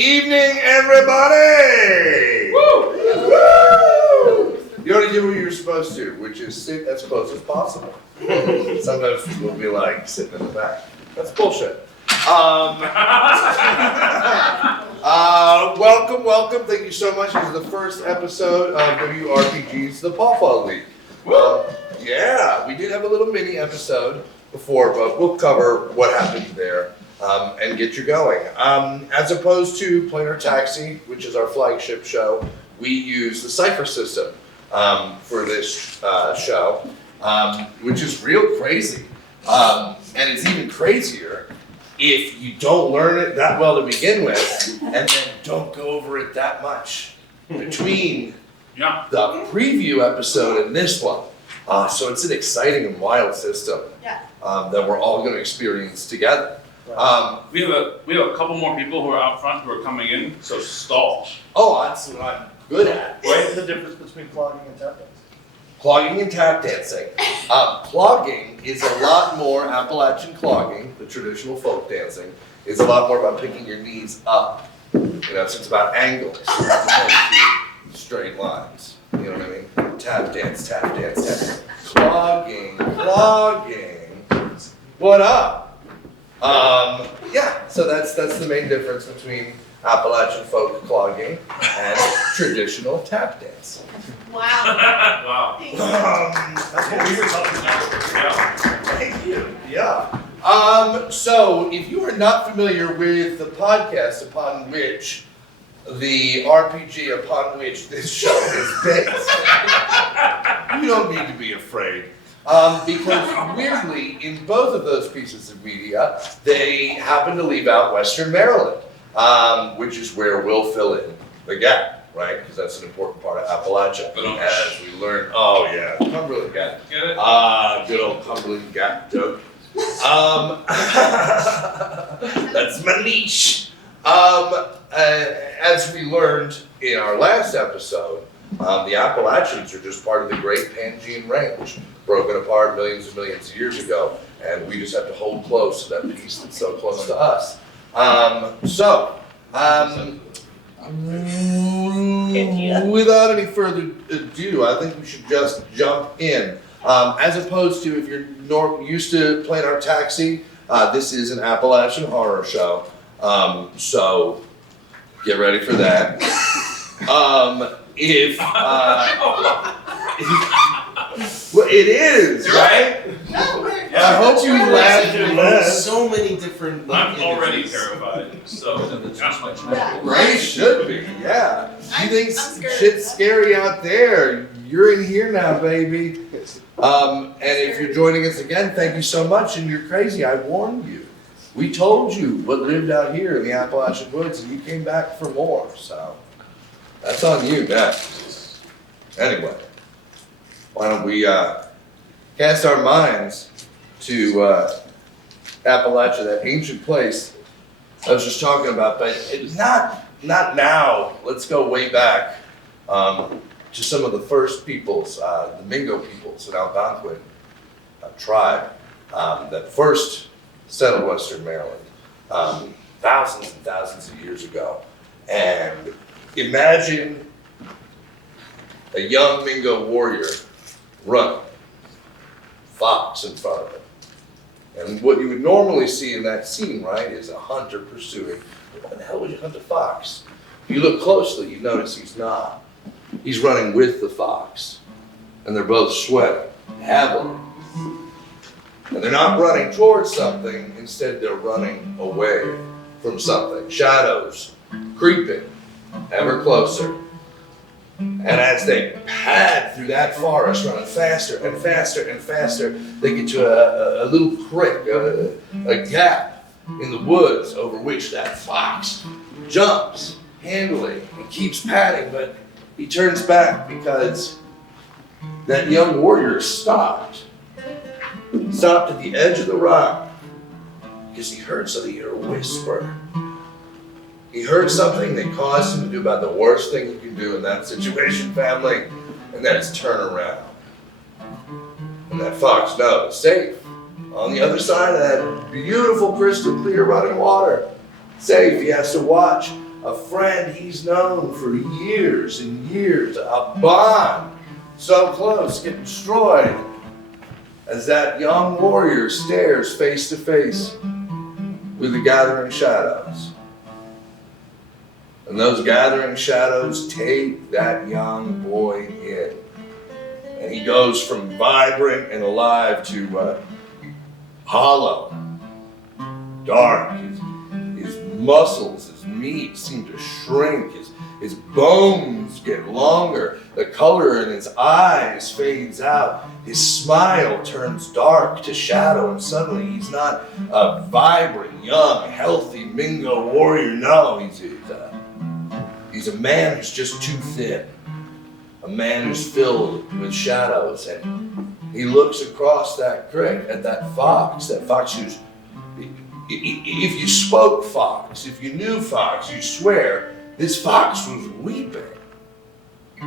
evening, everybody! Woo! Woo! You only do what you're supposed to, which is sit as close as possible. Sometimes we'll be like sitting in the back. That's bullshit. Welcome. Thank you so much. This is the first episode of WRPG's The Pawpaw League. Yeah, we did have a little mini episode before, but we'll cover what happened there and get you going. As opposed to Planar Taxi, which is our flagship show, we use the Cypher system for this show, which is real crazy. And it's even crazier if you don't learn it that well to begin with, and then don't go over it that much between the preview episode and this one. So it's an exciting and wild system that we're all going to experience together. We have a couple more people who are out front who are coming in, so stall. Oh, that's what I'm good at. What is the difference between clogging and tap dancing? Clogging and tap dancing. Clogging is a lot more, Appalachian clogging, the traditional folk dancing, is a lot more about picking your knees up. You know, so it's about angles, as opposed to straight lines. You know what I mean? Tap dance, tap dance, tap dance. Clogging. What up? So that's the main difference between Appalachian folk clogging and traditional tap dance. Wow. That's what we were talking about. Thank you. Yeah. So if you are not familiar with the podcast upon which the RPG upon which this show is based, you don't need to be afraid. Because weirdly, in both of those pieces of media, they happen to leave out Western Maryland, which is where we'll fill in the gap, right? Because that's an important part of Appalachia. As we learn, Cumberland Gap. Get it? Good old Cumberland Gap joke. That's my niche. As we learned in our last episode, the Appalachians are just part of the Great Pangean Range, broken apart millions and millions of years ago, and we just have to hold close to that piece that's so close to us. Without any further ado, I think we should just jump in. As opposed to if you're used to Planar Taxi, this is an Appalachian horror show, so get ready for that. Well, it is, right? I hope you laughed less. So many different. I'm already terrified, so Right? Should be, yeah. You think shit's scary out there? You're in here now, baby. And if you're joining us again, thank you so much. And you're crazy. I warned you. We told you what lived out here in the Appalachian woods, and you came back for more. So that's on you, man. Anyway, why don't we cast our minds to Appalachia, that ancient place I was just talking about, but it's not now. Let's go way back to some of the first peoples, the Mingo peoples, an Algonquin tribe that first settled Western Maryland thousands and thousands of years ago. And imagine a young Mingo warrior running, fox in front of him. And what you would normally see in that scene, right, is a hunter pursuing. Why the hell would you hunt a fox? If you look closely, you notice he's not. He's running with the fox. And they're both sweating heavily. And they're not running towards something, instead they're running away from something. Shadows creeping ever closer. And as they pad through that forest, running faster and faster and faster, they get to a little creek, a gap in the woods over which that fox jumps handily and keeps padding, but he turns back because that young warrior stopped at the edge of the rock because he heard something, he heard a whisper. He heard something that caused him to do about the worst thing you can do in that situation, family, and that is turn around. And that fox knows, safe, on the other side of that beautiful crystal clear running water. Safe, he has to watch a friend he's known for years and years, a bond so close get destroyed as that young warrior stares face to face with the gathering shadows. And those gathering shadows take that young boy in. And he goes from vibrant and alive to hollow, dark. His muscles, his meat seem to shrink. His bones get longer. The color in his eyes fades out. His smile turns dark to shadow, and suddenly he's not a vibrant, young, healthy Mingo warrior. No, he's a man who's just too thin. A man who's filled with shadows. And he looks across that creek at that fox who's, if you spoke fox, if you knew fox, you swear this fox was weeping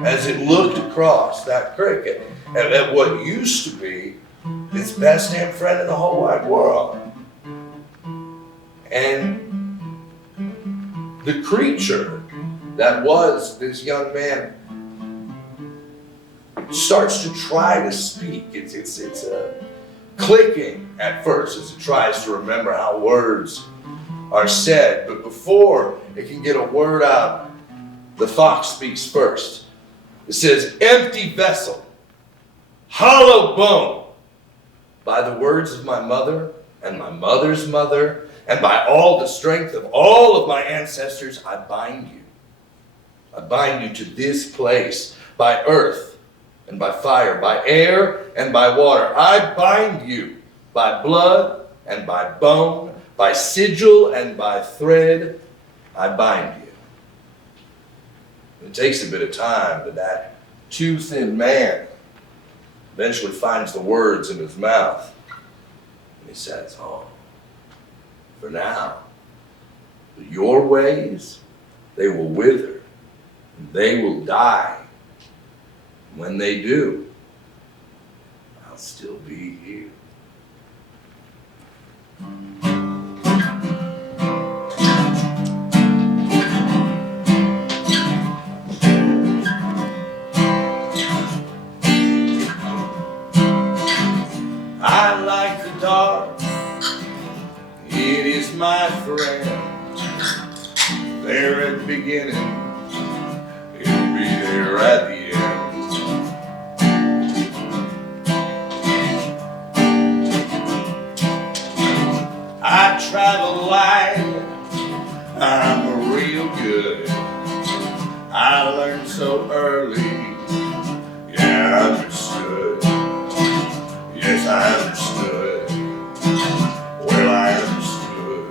as it looked across that creek at what used to be its best damn friend in the whole wide world. And the creature that was this young man starts to try to speak. It's clicking at first as it tries to remember how words are said, but before it can get a word out, the fox speaks first. It says, "Empty vessel, hollow bone, by the words of my mother and my mother's mother, and by all the strength of all of my ancestors, I bind you. I bind you to this place, by earth and by fire, by air and by water. I bind you by blood and by bone, by sigil and by thread, I bind you." It takes a bit of time, but that too thin man eventually finds the words in his mouth. And he says, "Oh, for now, your ways, they will wither, and they will die. And when they do, I'll still be here." I like the dark, it is my friend. There at the beginning, it'll be there at the end. I travel light, I'm real good. I learned so early, yeah, I understood. Yes, I understood. Well, I understood.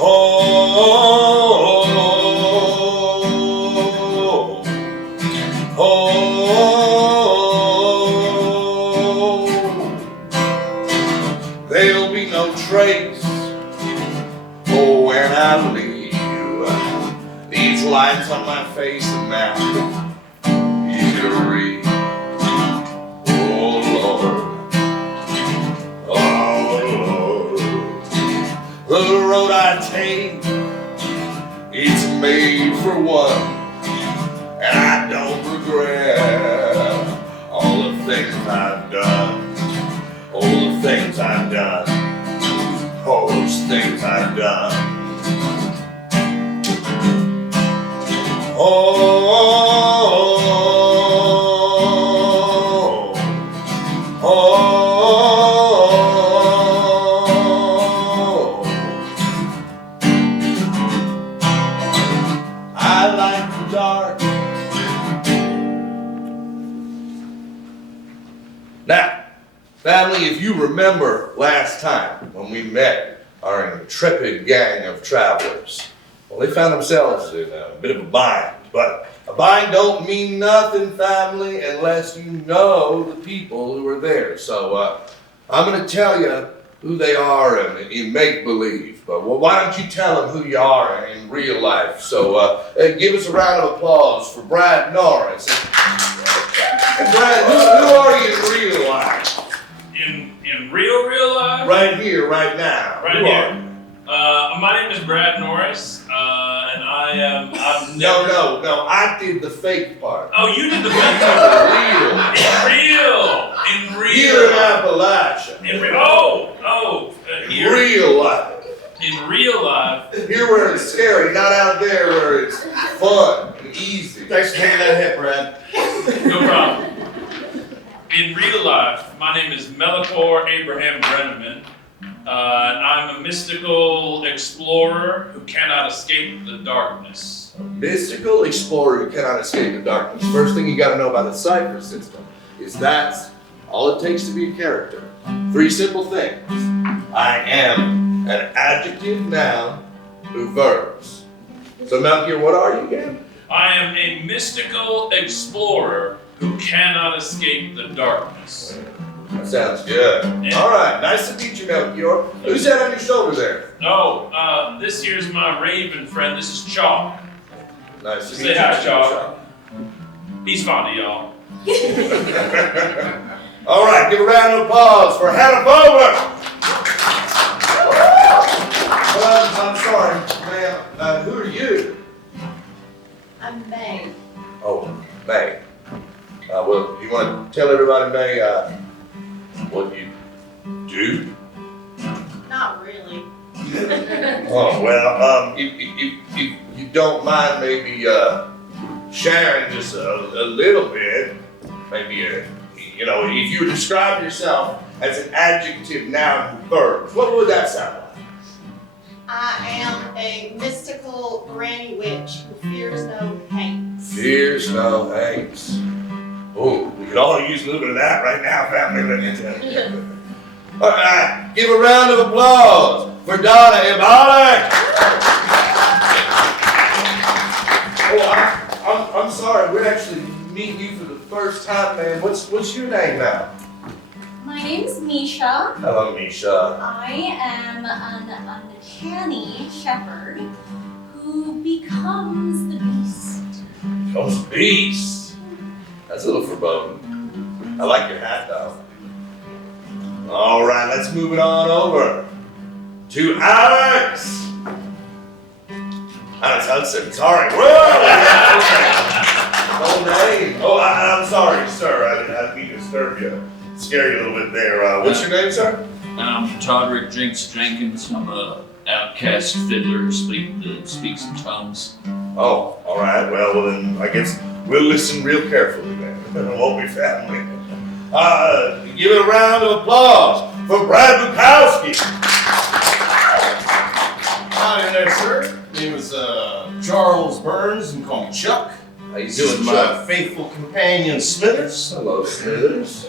Oh, oh, oh. There'll be no trace. Oh, when I leave, these lines on my face and mouth, easy to read. Oh Lord, oh Lord, the road I take, it's made for one, and I don't regret all the things I've done, all the things I've done, all those things I've done. Oh, I like the dark. Now, family, if you remember last time when we met our intrepid gang of travelers, well, they found themselves in a bit of a bind. But a bind don't mean nothing, family, unless you know the people who are there. So I'm going to tell you who they are in make-believe. But why don't you tell them who you are in real life? So give us a round of applause for Brad Norris. And Brad, who are you in real life? In real life? Right here, right now. Right who here. Are you? My name is Brad Norris, and I'm No, I did the fake part. Oh, you did the fake In real. Here in Appalachia. Here. Real life. In real life. Here where it's scary, not out there where it's fun and easy. Thanks for taking that hit, Brad. No problem. In real life, my name is Melchior Abraham Brenneman. I'm a mystical explorer who cannot escape the darkness. A mystical explorer who cannot escape the darkness. First thing you gotta know about the cipher system is that's all it takes to be a character. 3 simple things. I am an adjective, noun, who verbs. So Melchior, what are you again? I am a mystical explorer who cannot escape the darkness. That sounds good. Yeah. All right, nice to meet you, Melchior. Who's that on your shoulder there? Oh, this here's my raven friend. This is Chalk. Nice to meet Say you. hi, Chalk. He's fond of y'all. All right, give a round of applause for Hannah Bowler. I'm sorry, ma'am. Who are you? I'm May. Oh, May. Well, you want to tell everybody, May, what you do? Not really. Oh, well, if you don't mind maybe sharing just a little bit, maybe, if you describe yourself as an adjective, noun, verb, what would that sound like? I am a mystical granny witch who fears no hates. Fears no hates. Oh, we could all use a little bit of that right now, family, let me tell you. All right, give a round of applause for Donna Ibalik. Oh, I'm sorry, we're actually meeting you for the first time, man. What's your name now? My name's Misha. Hello, Misha. I am an uncanny shepherd who becomes the beast. Becomes beast. That's a little foreboding. I like your hat, though. All right, let's move it on over to Alex. Alex Hudson, sorry. Whoa! No name. Oh, I'm sorry, sir. I didn't mean to disturb you. Scare you a little bit there. What's your name, sir? I'm Todrick Jinx Jenkins. I'm a outcast fiddler who speaks in tongues. Oh, all right. Well, then I guess we'll listen real carefully, man. It won't be family. Give it a round of applause for Brad Bukowski. Hi there, sir. My name is Charles Burns, and call me Chuck. How you This is doing, my Chuck? faithful companion, Smithers. Hello, Smithers.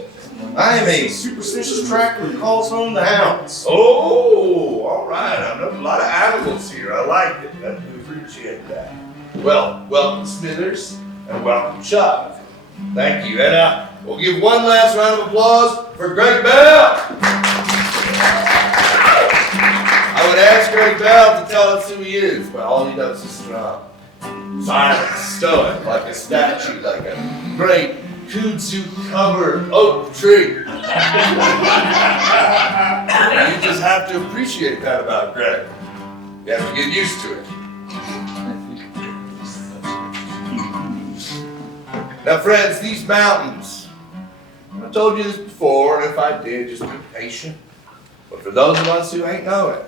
I am a superstitious tracker who calls home the hounds. Oh, all right. I know a lot of animals here. I like it. I do appreciate that. Well, welcome, Smithers, and welcome, Chuck. Thank you. And we'll give one last round of applause for Greg Bell. I would ask Greg Bell to tell us who he is, but all he does is strum. Silent, stoic, like a statue, like a great kudzu-covered oak tree. You just have to appreciate that about Greg. You have to get used to it. Now, friends, these mountains, I told you this before, and if I did, just be patient. But for those of us who ain't know it,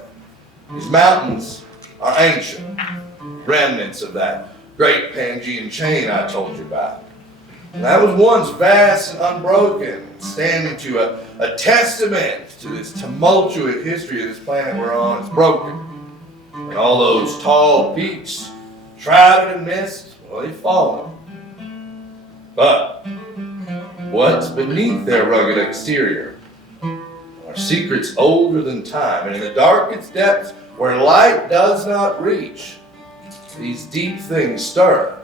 these mountains are ancient, remnants of that great Pangean chain I told you about. And that was once vast and unbroken, standing to a testament to this tumultuous history of this planet we're on. It's broken. And all those tall peaks, shrouded in mist, well, they've fallen. But what's beneath their rugged exterior are secrets older than time, and in the darkest depths where light does not reach, these deep things stir.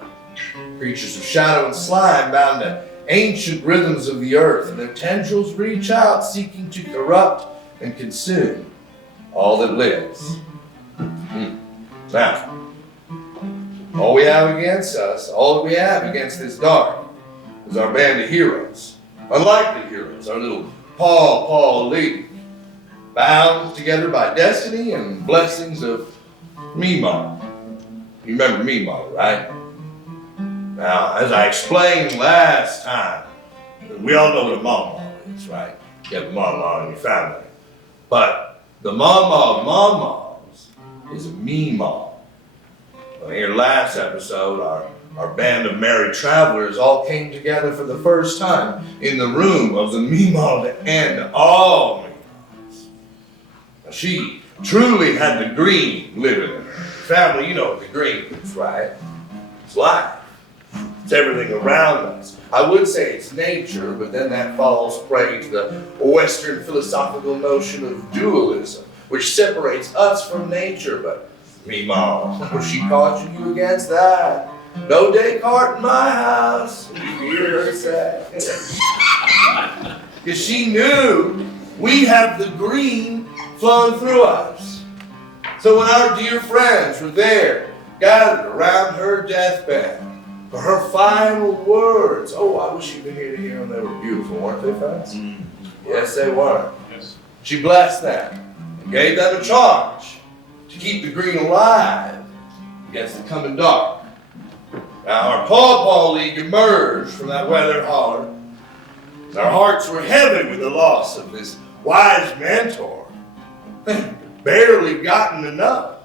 Creatures of shadow and slime bound to ancient rhythms of the earth, and their tendrils reach out seeking to corrupt and consume all that lives. Now, all we have against us, all that we have against this dark, is our band of heroes. Unlikely heroes, our little Pawpaw League. bound together by destiny and blessings of Meemaw. You remember Meemaw, right? Now, as I explained last time, we all know what a mama is, right? You have a mama in your family. But the mama of mamas is a Meemaw. Well, here last episode, our band of merry travelers all came together for the first time in the room of the Meemaw to end all Meemaws. Now, she truly had the green living in her. Family, you know what the green is, right? It's life. It's everything around us. I would say it's nature, but then that falls prey to the Western philosophical notion of dualism, which separates us from nature. But Meemaw, she cautioned you against that. No Descartes in my house. You hear her say. Because she knew we have the green flowing through us. So when our dear friends were there, gathered around her deathbed, for her final words. Oh, I wish you'd been here to hear them. They were beautiful, weren't they, friends? Yes, they were. Yes. She blessed them and gave them a charge to keep the green alive against the coming dark. Now, our Pawpaw League emerged from that weathered holler. And our hearts were heavy with the loss of this wise mentor. They'd barely gotten enough.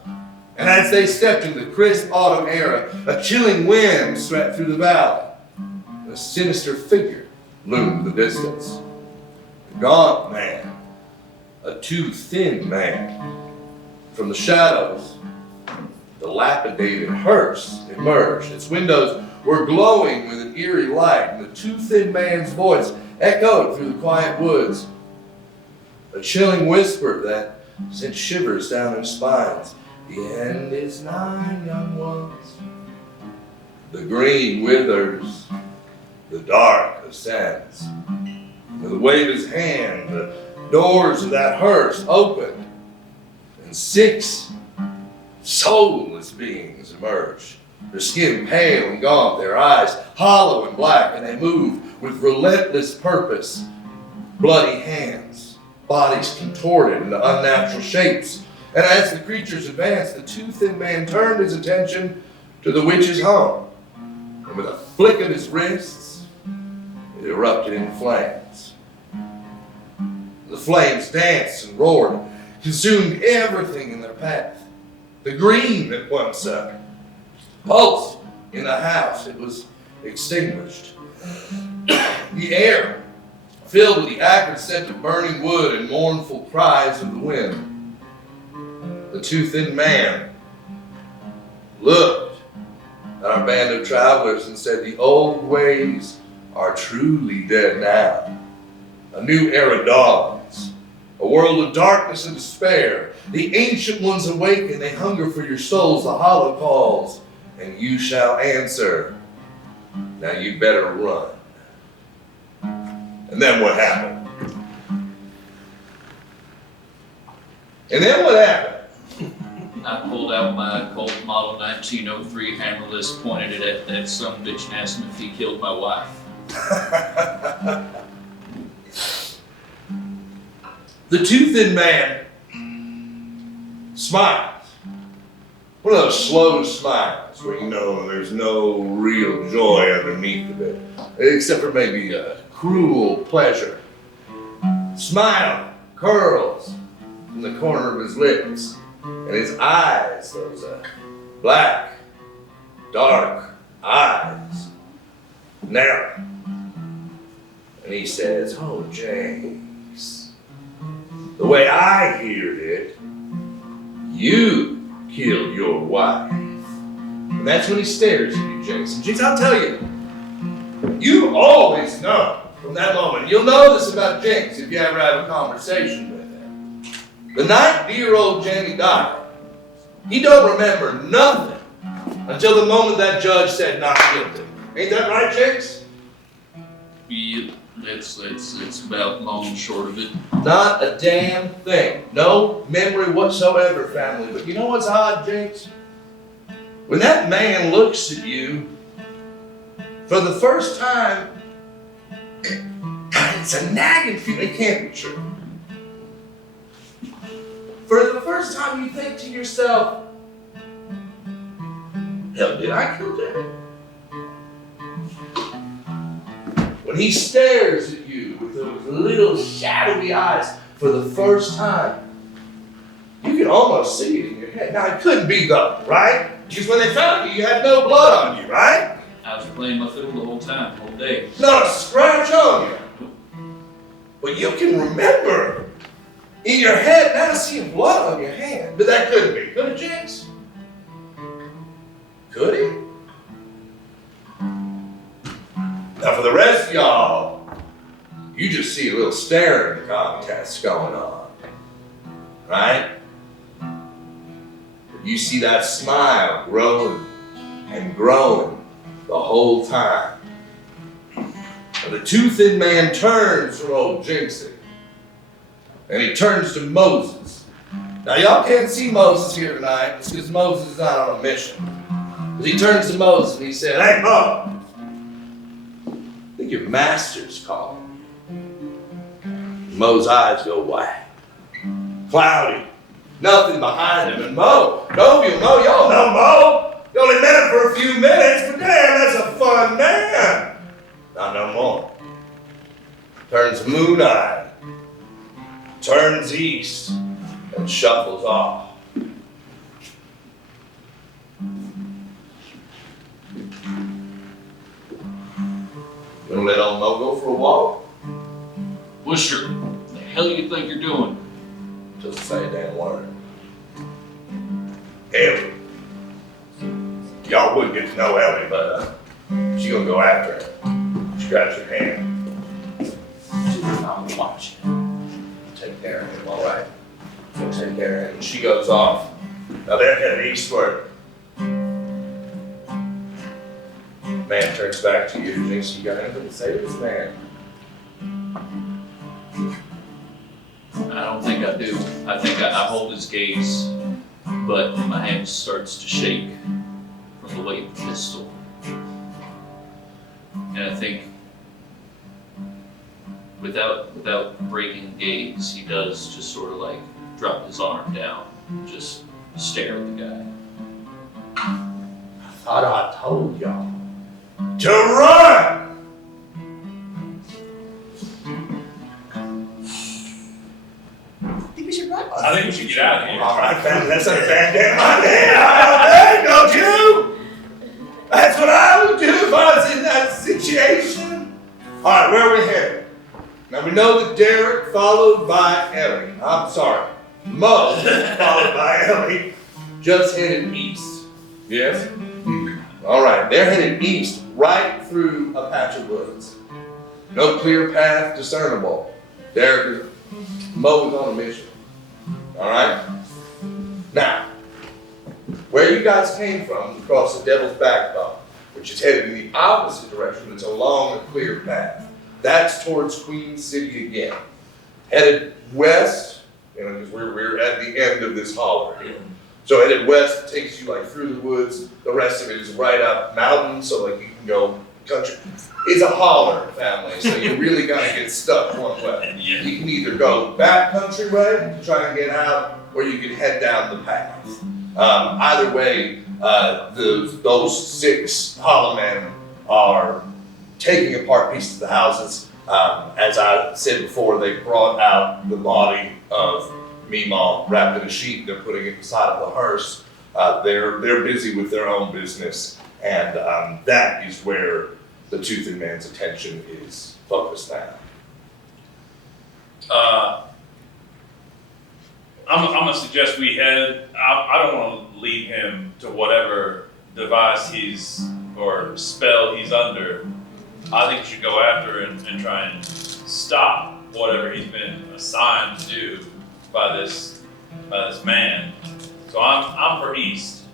And as they stepped into the crisp autumn air, a chilling wind swept through the valley. A sinister figure loomed in the distance. A gaunt man, a too thin man. From the shadows, the dilapidated hearse emerged. Its windows were glowing with an eerie light, and the too thin man's voice echoed through the quiet woods. A chilling whisper that sent shivers down their spines. The end is nigh, young ones. The green withers, the dark ascends. With a wave of his hand, the doors of that hearse opened, and 6 soulless beings emerged. Their skin pale and gaunt, their eyes hollow and black, and they moved with relentless purpose. Bloody hands, bodies contorted into unnatural shapes. And as the creatures advanced, the too thin man turned his attention to the witch's home. And with a flick of his wrists, it erupted in flames. The flames danced and roared, consumed everything in their path. The green that once pulsed in the house, it was extinguished. The air filled with the acrid scent of burning wood and mournful cries of the wind. The too thin man looked at our band of travelers and said, the old ways are truly dead now. A new era dawns, a world of darkness and despair. The ancient ones awaken, they hunger for your souls, the hollow calls, and you shall answer. Now you better run. And then what happened? I pulled out my Colt Model 1903 hammerless, pointed it at that sumbitch, and asked him if he killed my wife. The too thin man smiles. One of those slow smiles where you know there's no real joy underneath of it, except for maybe a cruel pleasure. Smile curls from the corner of his lips, and his eyes, those black, dark eyes, narrow. And he says, oh, James, the way I heard it, you killed your wife. And that's when he stares at you, James. And James, I'll tell you, you always know from that moment. You'll know this about James if you ever have a conversation with him. The night dear old Jenny died, he don't remember nothing until the moment that judge said not guilty. Ain't that right, James? Yeah, that's about long and short of it. Not a damn thing. No memory whatsoever, family. But you know what's odd, James? When that man looks at you for the first time, it's a nagging feeling. It can't be true. for the first time you think to yourself, hell, did I kill Jack? When he stares at you with those little shadowy eyes for the first time, you can almost see it in your head. Now, it couldn't be though, right? Because when they found you, you had no blood on you, right? I was playing my fiddle the whole time, the whole day. Not a scratch on you. But you can remember in your head now seeing blood on your hand. But that couldn't be. Could it, Jinx? Could it? Now for the rest of y'all, you just see a little staring contest going on. Right? You see that smile growing and growing the whole time. And the two-thin man turns from old Jinxie, and he turns to Moses. Now y'all can't see Moses here tonight because Moses is not on a mission. But he turns to Moses and he said, "Hey Mo, I think your master's calling." Mo's eyes go white, cloudy, nothing behind him. And Mo, y'all know Mo. You only met him for a few minutes, but damn, that's a fun man. Not no more. Turns moon-eyed, turns east, and shuffles off. You gonna let old Mo go for a walk? Busher, the hell you think you're doing? Just say a damn word. Ellie. Y'all wouldn't get to know Ellie, but she gonna go after him. She grabs your hand. I'm watching. Take care of him, all right? So take care of him. And she goes off. Now they're headed eastward. Man turns back to you. Thinks you got anything to say to this man? I don't think I do. I think I hold his gaze, but my hand starts to shake from the weight of the pistol. And I think without breaking gaze, he does just sort of like drop his arm down, just stare at the guy. I thought I told y'all to run! I think we should run. I think we should get out of here. All right, family, that's not a bad damn idea, don't you? That's what I would do if I was in that situation. All right, where are we headed? Now we know that Derek followed by Ellie. I'm sorry, Mo followed by Ellie just headed east. Yes? All right, they're headed east right through a patch of woods. No clear path discernible. Derek, Mo is on a mission. All right? Now, where you guys came from, across the Devil's Backbone, which is headed in the opposite direction, it's along a clear path. That's towards Queen City again. Headed west, because we're at the end of this holler here. So headed west takes you like through the woods. The rest of it is right up mountains, so like you can go country. It's a holler, family, so you really gotta get stuck one way. Yeah. You can either go back country way to try and get out, or you can head down the path. Either way, those 6 hollow men are taking apart pieces of the houses. As I said before, they brought out the body of Meemaw wrapped in a sheet. They're putting it inside of the hearse. They're busy with their own business, and that is where the Toothed Man's attention is focused now. I'm gonna suggest we head. I don't want to lead him to whatever device or spell he's under. I think we should go after and try and stop whatever he's been assigned to do by this man. So I'm for east.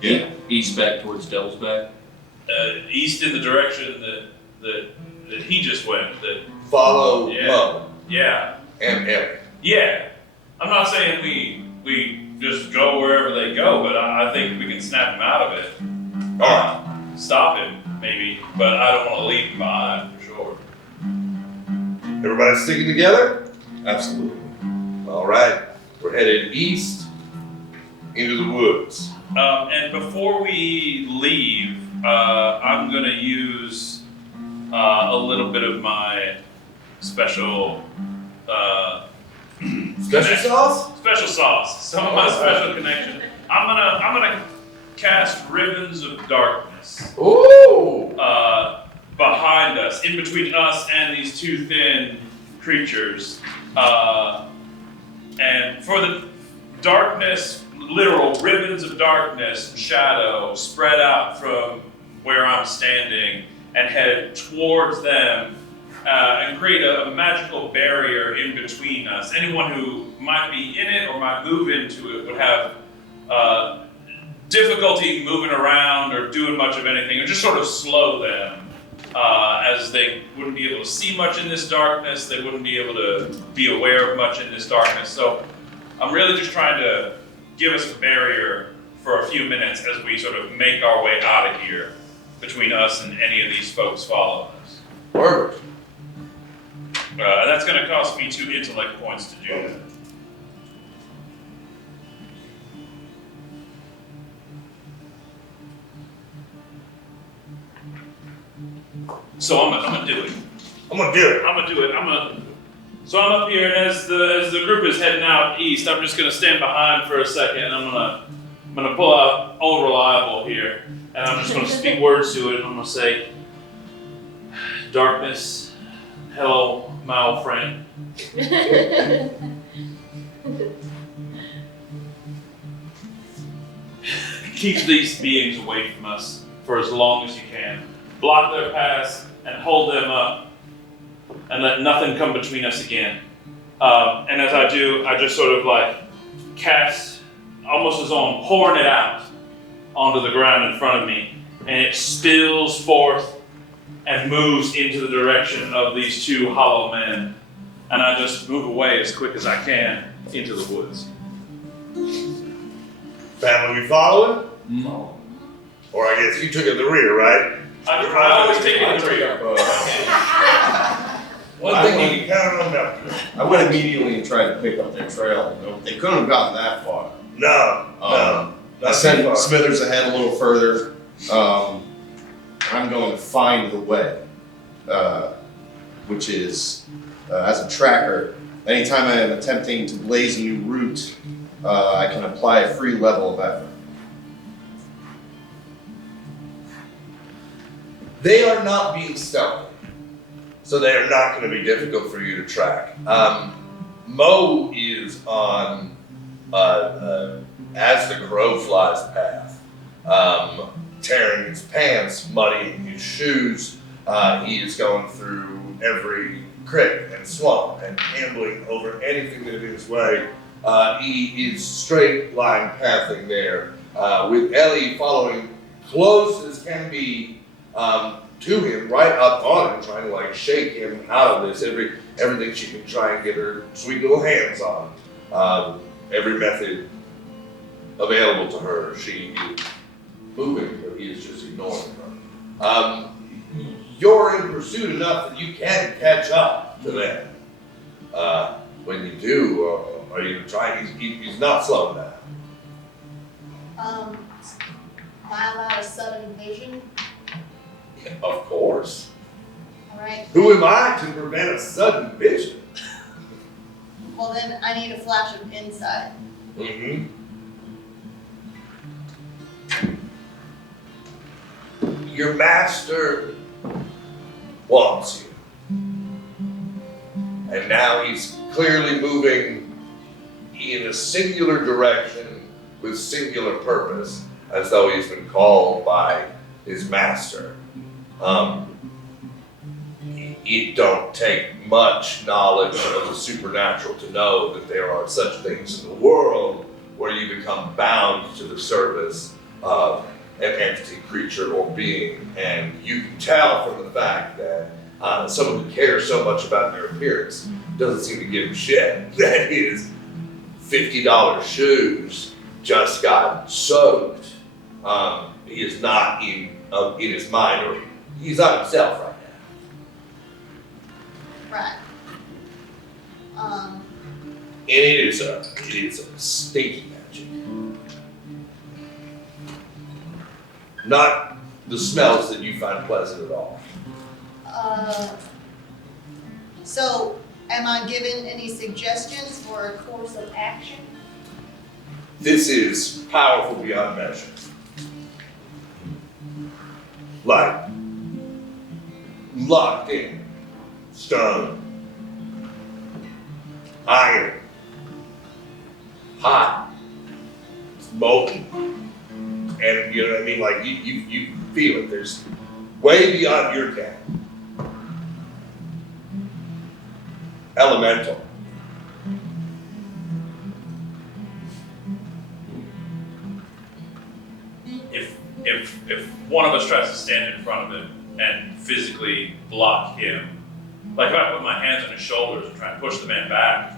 Yeah. East back towards Devil's Back. East in the direction that he just went. That Follow Yeah. Mo yeah. and Ellie. Yeah, I'm not saying we just go wherever they go, but I think we can snap him out of it. All right. Stop him, maybe, but I don't want to leave him behind for sure. Everybody sticking together? Absolutely. All right. We're headed east into the woods. And before we leave, I'm gonna use a little bit of my special Special sauce? special sauce. Some of my special connection. I'm gonna cast ribbons of darkness Ooh! behind us, in between us and these two thin creatures. And for the darkness, literal ribbons of darkness, shadow spread out from where I'm standing and head towards them and create a magical barrier in between us. Anyone who might be in it or might move into it would have difficulty moving around or doing much of anything, or just sort of slow them as they wouldn't be able to see much in this darkness. They wouldn't be able to be aware of much in this darkness. So I'm really just trying to give us a barrier for a few minutes as we sort of make our way out of here between us and any of these folks following us. Perfect. That's going to cost me 2 intellect points to do that. So I'm gonna do it. I'm gonna do it. So I'm up here, and as the group is heading out east, I'm just gonna stand behind for a second, and I'm gonna pull out Old Reliable here, and I'm just gonna speak words to it, and I'm gonna say, "Darkness, hello, my old friend." Keep these beings away from us for as long as you can. Block their paths and hold them up, and let nothing come between us again. And as I do, I just sort of like cast, almost as though I'm pouring it out onto the ground in front of me, and it spills forth and moves into the direction of these two hollow men. And I just move away as quick as I can into the woods. Family, we following? No. Or I guess you took it in the rear, right? I always take it in the rear. One I thing wasn't counting on that. I went immediately and tried to pick up their trail. They couldn't have gotten that far. No. I Not sent too far. Smithers ahead a little further. I'm going to find the way, which is, as a tracker, anytime I am attempting to blaze a new route, I can apply a free level of effort. They are not being stealthy, so they are not going to be difficult for you to track. Mo is on as the crow flies path, tearing his pants, muddying his shoes. He is going through every creek and swamp and ambling over anything that is in his way. He is straight line pathing there, with Ellie following close as can be to him, right up on him, trying to like shake him out of this. Everything she can try and get her sweet little hands on. Every method available to her, she is moving, but he is just ignoring her. You're in pursuit enough that you can catch up to them. When you do, are you gonna try? He's not slowing down. Am I allowed a sudden vision? Of course. Alright, Who am I to prevent a sudden vision? well then I need a flash of insight. Mm-hmm. Your master wants you. And now he's clearly moving in a singular direction with singular purpose, as though he's been called by his master. It don't take much knowledge of the supernatural to know that there are such things in the world where you become bound to the service of an entity, creature, or being. And you can tell from the fact that someone who cares so much about their appearance doesn't seem to give a shit that his $50 shoes just got soaked. He is not in his mind, or he's not himself right now. Right. it is a stinky magic. Not the smells that you find pleasant at all. So am I given any suggestions for a course of action? This is powerful beyond measure. Like, locked in, stone, iron, hot, it's molten, and you know what I mean? Like you feel it. There's way beyond your cat. Elemental. If one of us tries to stand in front of him and physically block him, like if I put my hands on his shoulders and try and push the man back,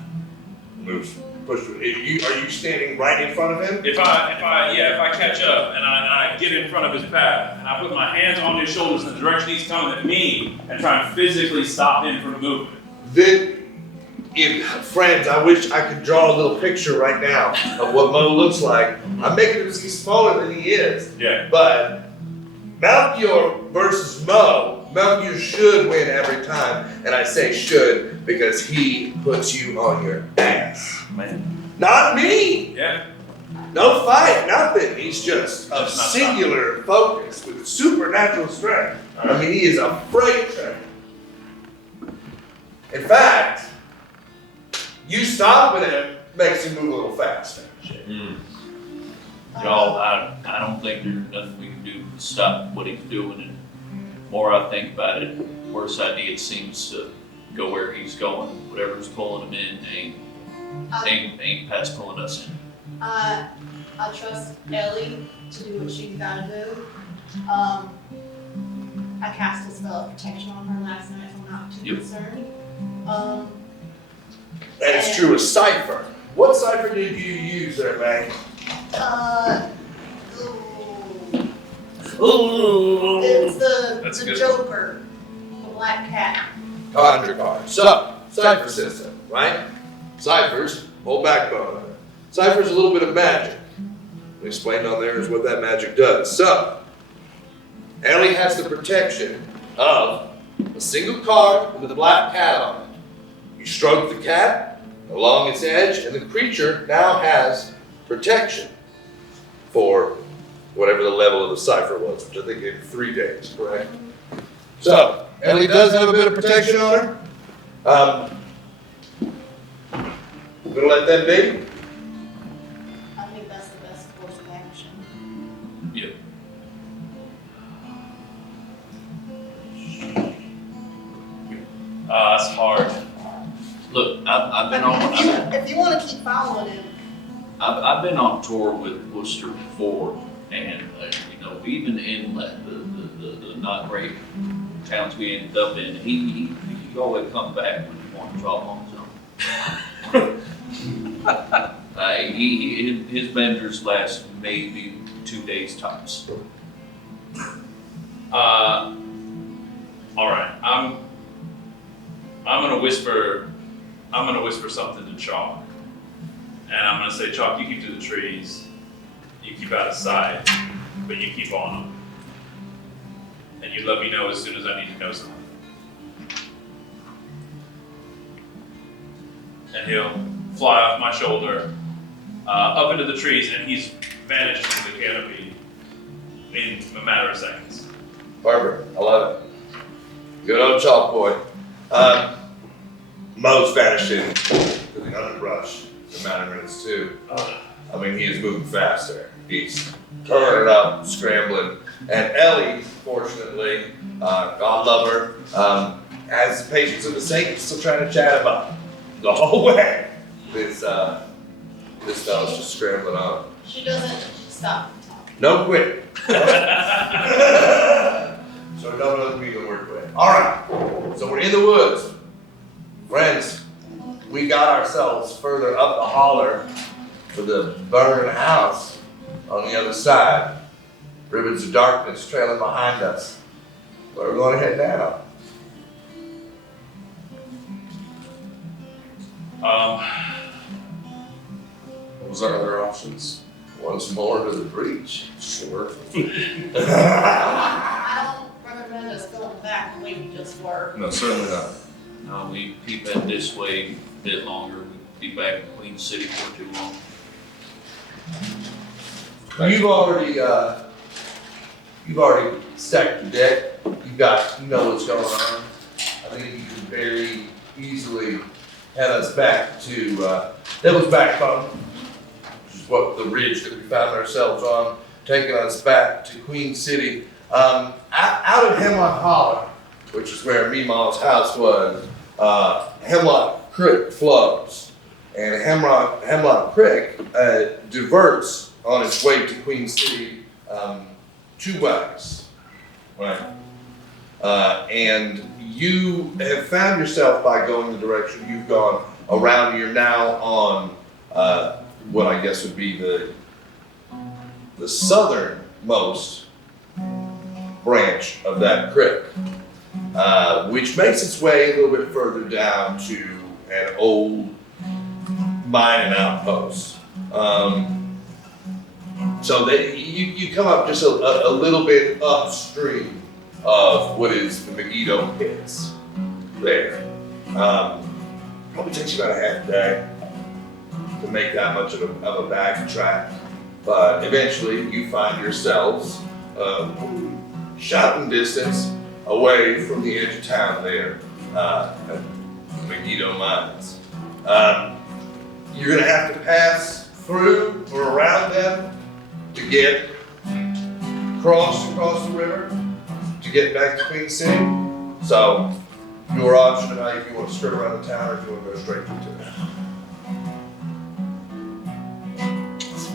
Moves. Push. Are you standing right in front of him? if I catch up and I get in front of his path and I put my hands on his shoulders in the direction he's coming at me and try and physically stop him from moving. Then, friends, I wish I could draw a little picture right now of what Mo looks like. I'm making him he's smaller than he is. Yeah. But Malchior versus Mo, Malchior should win every time. And I say should because he puts you on your ass. Man. Not me! Yeah. No fight, nothing. He's just a Just not singular focus with supernatural strength. I mean, he is a freight train. In fact, you stopping him makes him move a little faster. Y'all, I don't think there's nothing we can do to stop what he's doing. And the more I think about it, worse idea it seems to go where he's going. Whatever's pulling him in ain't Pat's pulling us in. I trust Ellie to do what she's gotta do. I cast a spell of protection on her last night, so I'm not too Yep. concerned. And it's true with Cypher. What Cypher did you use there, man? It's That's the good. Joker, the black cat. Conjure card. So, Cypher system, right? Cypher's whole backbone. Cypher's a little bit of magic. Explained on there is what that magic does. So, Ellie has the protection of a single card with a black cat on it. You stroke the cat along its edge, and the creature now has protection for whatever the level of the cipher was, which I think in 3 days, correct? So, Ellie does have a bit of protection on her. We're gonna let that be. I think that's the best course of action. Yep. It's hard. Look, I've been on. If you want to keep following him, I've been on tour with Worcester before, and you know, even in the not great towns we ended up in, he always come back when he wants to draw on his own. His benders last maybe 2 days tops. All right. I'm gonna whisper something to Chalk, and I'm gonna say, Chalk, you keep to the trees, you keep out of sight, but you keep on them, and you let me know as soon as I need to know something. And he'll fly off my shoulder, up into the trees, and he's vanished into the canopy in a matter of seconds. Barbara, I love it. Good old chalk boy. Mo's vanished into the underbrush in a matter of minutes too. I mean, he is moving faster. He's turning up, scrambling. And Ellie, fortunately, God love her, has the patience of a saint, still trying to chat him up the whole way. This fella's just scrambling on. she doesn't stop talking. No quit. So don't other people work with. All right. So we're in the woods. Friends, we got ourselves further up the holler to the burned house on the other side. Ribbons of darkness trailing behind us. Where we're going to head now. Was there other options? Once more to the breach. Sure. I don't recommend us going back the way we just were. No, certainly not. No, we keep it this way a bit longer. We'd be back in Queen City for too long. You've already stacked the deck. You know what's going on. I think you can very easily head us back to Devil's Backbone, which is what the ridge that we found ourselves on, taking us back to Queen City. Out of Hemlock Holler, which is where Meemaw's house was, Hemlock Creek flows, and Hemlock Creek diverts on its way to Queen City two ways, right? And you have found yourself, by going the direction you've gone around, you're now on what I guess would be the southernmost branch of that creek, which makes its way a little bit further down to an old mining outpost. So that you come up just a little bit upstream of what is the Megiddo pits there. Probably takes you about a half a day to make that much of a backtrack, but eventually you find yourselves shouting distance away from the edge of town there at the Megiddo Mines. You're gonna have to pass through or around them to get across the river to get back to Queen City. So your option about if you want to skirt around the town or if you want to go straight into it.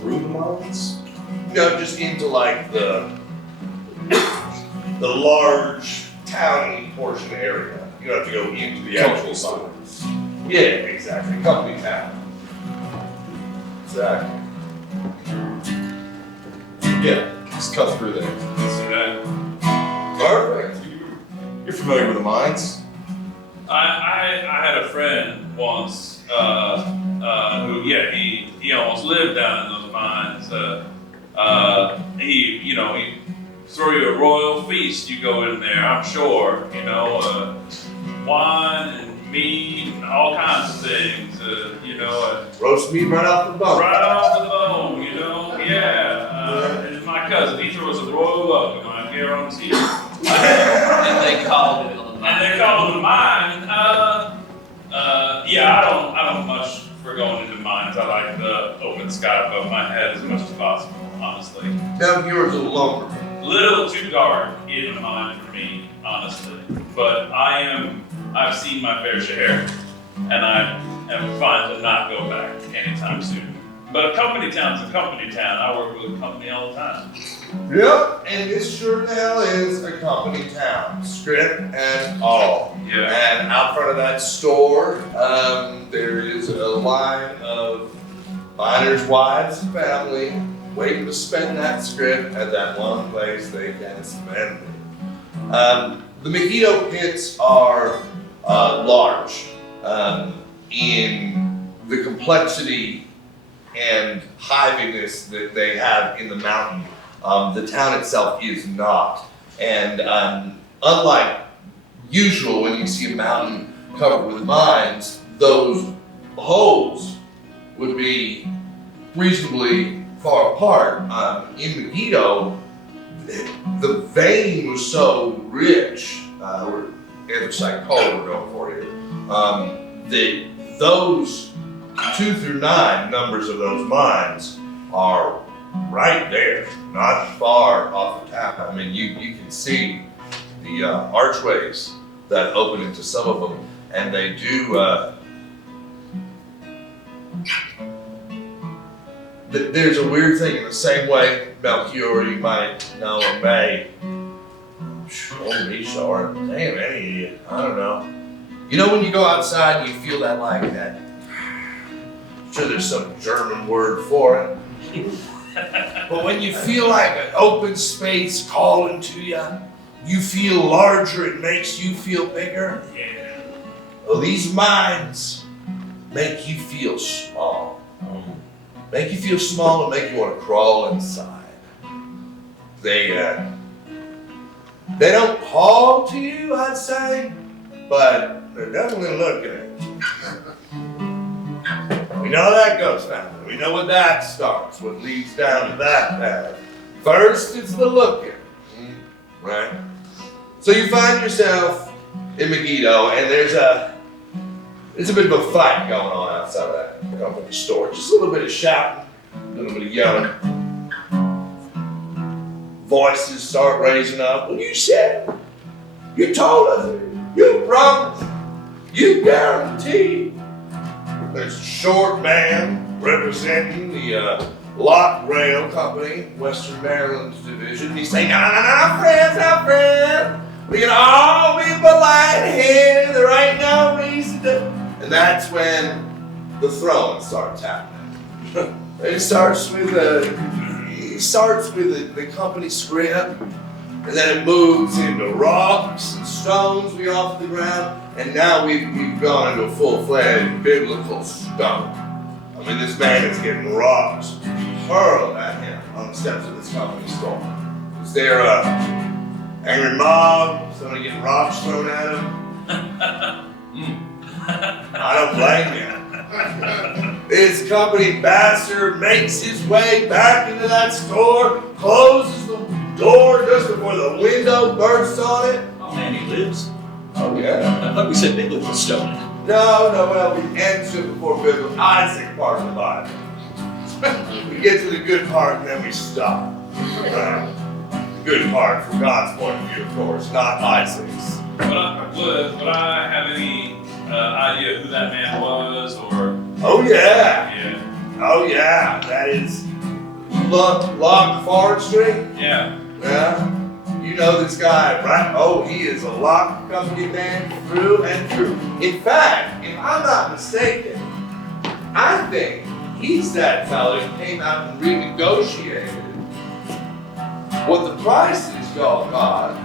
Through the mines? No, just into like the large towny portion area. You don't have to go into the actual mines. Yeah, exactly. Company town. Exactly. Yeah, just cut through there. Let's do that. Perfect. You're familiar with the mines? I had a friend once who he almost lived down in those mines. He throw you a royal feast. You go in there, I'm sure. Wine and meat and all kinds of things. Roast meat right off the bone. Right off the bone. And my cousin, he threw us a royal welcome. I guarantee you. And they called it on the And they call it a mine. I don't much for going into mines. I like the open sky above my head as much as possible, honestly. Now yours a little longer. Little too dark in a mine for me, honestly. But I've seen my fair share, and I am fine to not go back anytime soon. But a company town's a company town. I work with a company all the time. Yep, and this sure the hell is a company town, script and all. Yeah. And out front of that store, there is a line of miners' wives and family waiting to spend that script at that one place they can spend it. The Megiddo pits are large in the complexity and hiviness that they have in the mountain. The town itself is not. And unlike usual when you see a mountain covered with mines, those holes would be reasonably far apart. In Megiddo, the vein was so rich, or anthracite coal we're going for here, that those 2 through 9 numbers of those mines are right there, not far off the town. I mean, you can see the archways that open into some of them, and they do. There's a weird thing in the same way, Melchior, you might know, or may. Oh, me, sure. Damn, any idiot. I don't know. You know when you go outside and you feel that like that? I'm sure there's some German word for it. But when you feel like an open space calling to you, you feel larger, it makes you feel bigger. Yeah. Well, these mines make you feel small. make you feel small and make you want to crawl inside. They don't call to you, I'd say, but they're definitely looking at you. We know that goes family. We know what that starts, what leads down to that path. First, it's the looking, right? So you find yourself in Megiddo, and there's a bit of a fight going on outside of that company store. Just a little bit of shouting, a little bit of yelling. Voices start raising up. Well, you said, you told us, you promised, you guaranteed. There's a short man representing the Lock Rail Company, Western Maryland division. He's saying, no, friends. We can all be polite here. There ain't no reason to. And that's when the throwing starts happening. It starts with the company script, and then it moves into rocks and stones we off the ground, and now we've gone into a full-fledged biblical stone. I mean, this man is getting rocks hurled at him on the steps of this company store. Is there a angry mob? Somebody getting rocks thrown at him? I don't blame you. This company bastard makes his way back into that store, closes the door just before the window bursts on it. Oh man, he lives. Oh yeah. I thought we said biblical stone. No, well, we answer before biblical. Isaac part of the Bible. We get to the good part and then we stop. Right? The good part from God's point of view, of course, not Isaac's. Would I have any idea who that man was, or? Oh yeah. Yeah. Oh yeah. That is Lock Forestry. Yeah. Yeah. You know this guy, right? Oh, he is a lock company man through and through. In fact, if I'm not mistaken, I think he's that fellow who came out and renegotiated what the prices y'all got.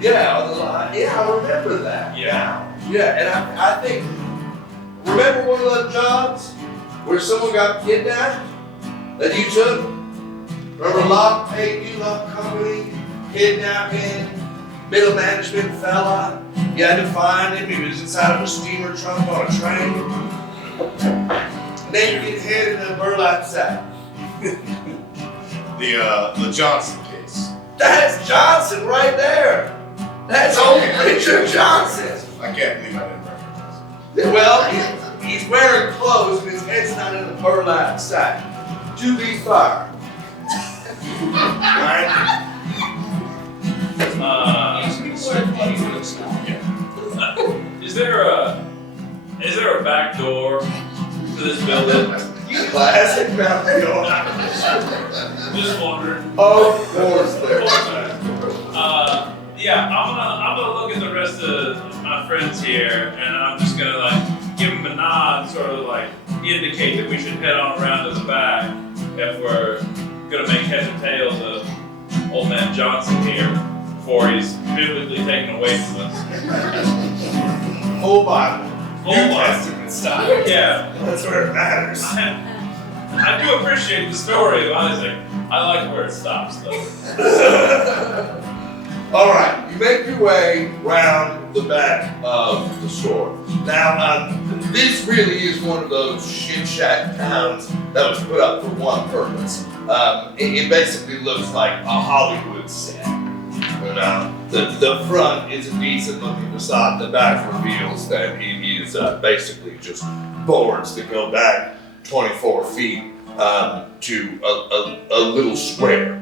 Yeah, I remember that. Yeah. Yeah, and I think, remember one of those jobs where someone got kidnapped that you took? Remember Lock paid you, Lock Company, kidnapping, middle management fella? You had to find him, he was inside of a steamer trunk on a train. Naked head in a burlap sack. The Johnson case. That's Johnson right there. That's old Richard Johnson. I can't believe I didn't recognize him. Well, he's wearing clothes and his head's not in a burlap sack. To be fired. Right? Is there a back door to this building? Classic Mountain Door. Just wondering. Of course there. Yeah, I'm gonna look at the rest of my friends here, and I'm just gonna like give them a nod, sort of like indicate that we should head on around to the back if we're gonna make heads or tails of old man Johnson here before he's biblically taken away from us. Full Bible. Full New Bible. Testament style. Yeah, That's where it matters. I do appreciate the story of Isaac. I like where it stops though. All right, you make your way round the back of the store. Now, this really is one of those shit shack towns that was put up for one purpose. It basically looks like a Hollywood set. You know, the front is a decent looking facade. The back reveals that it is basically just boards that go back 24 feet to a little square.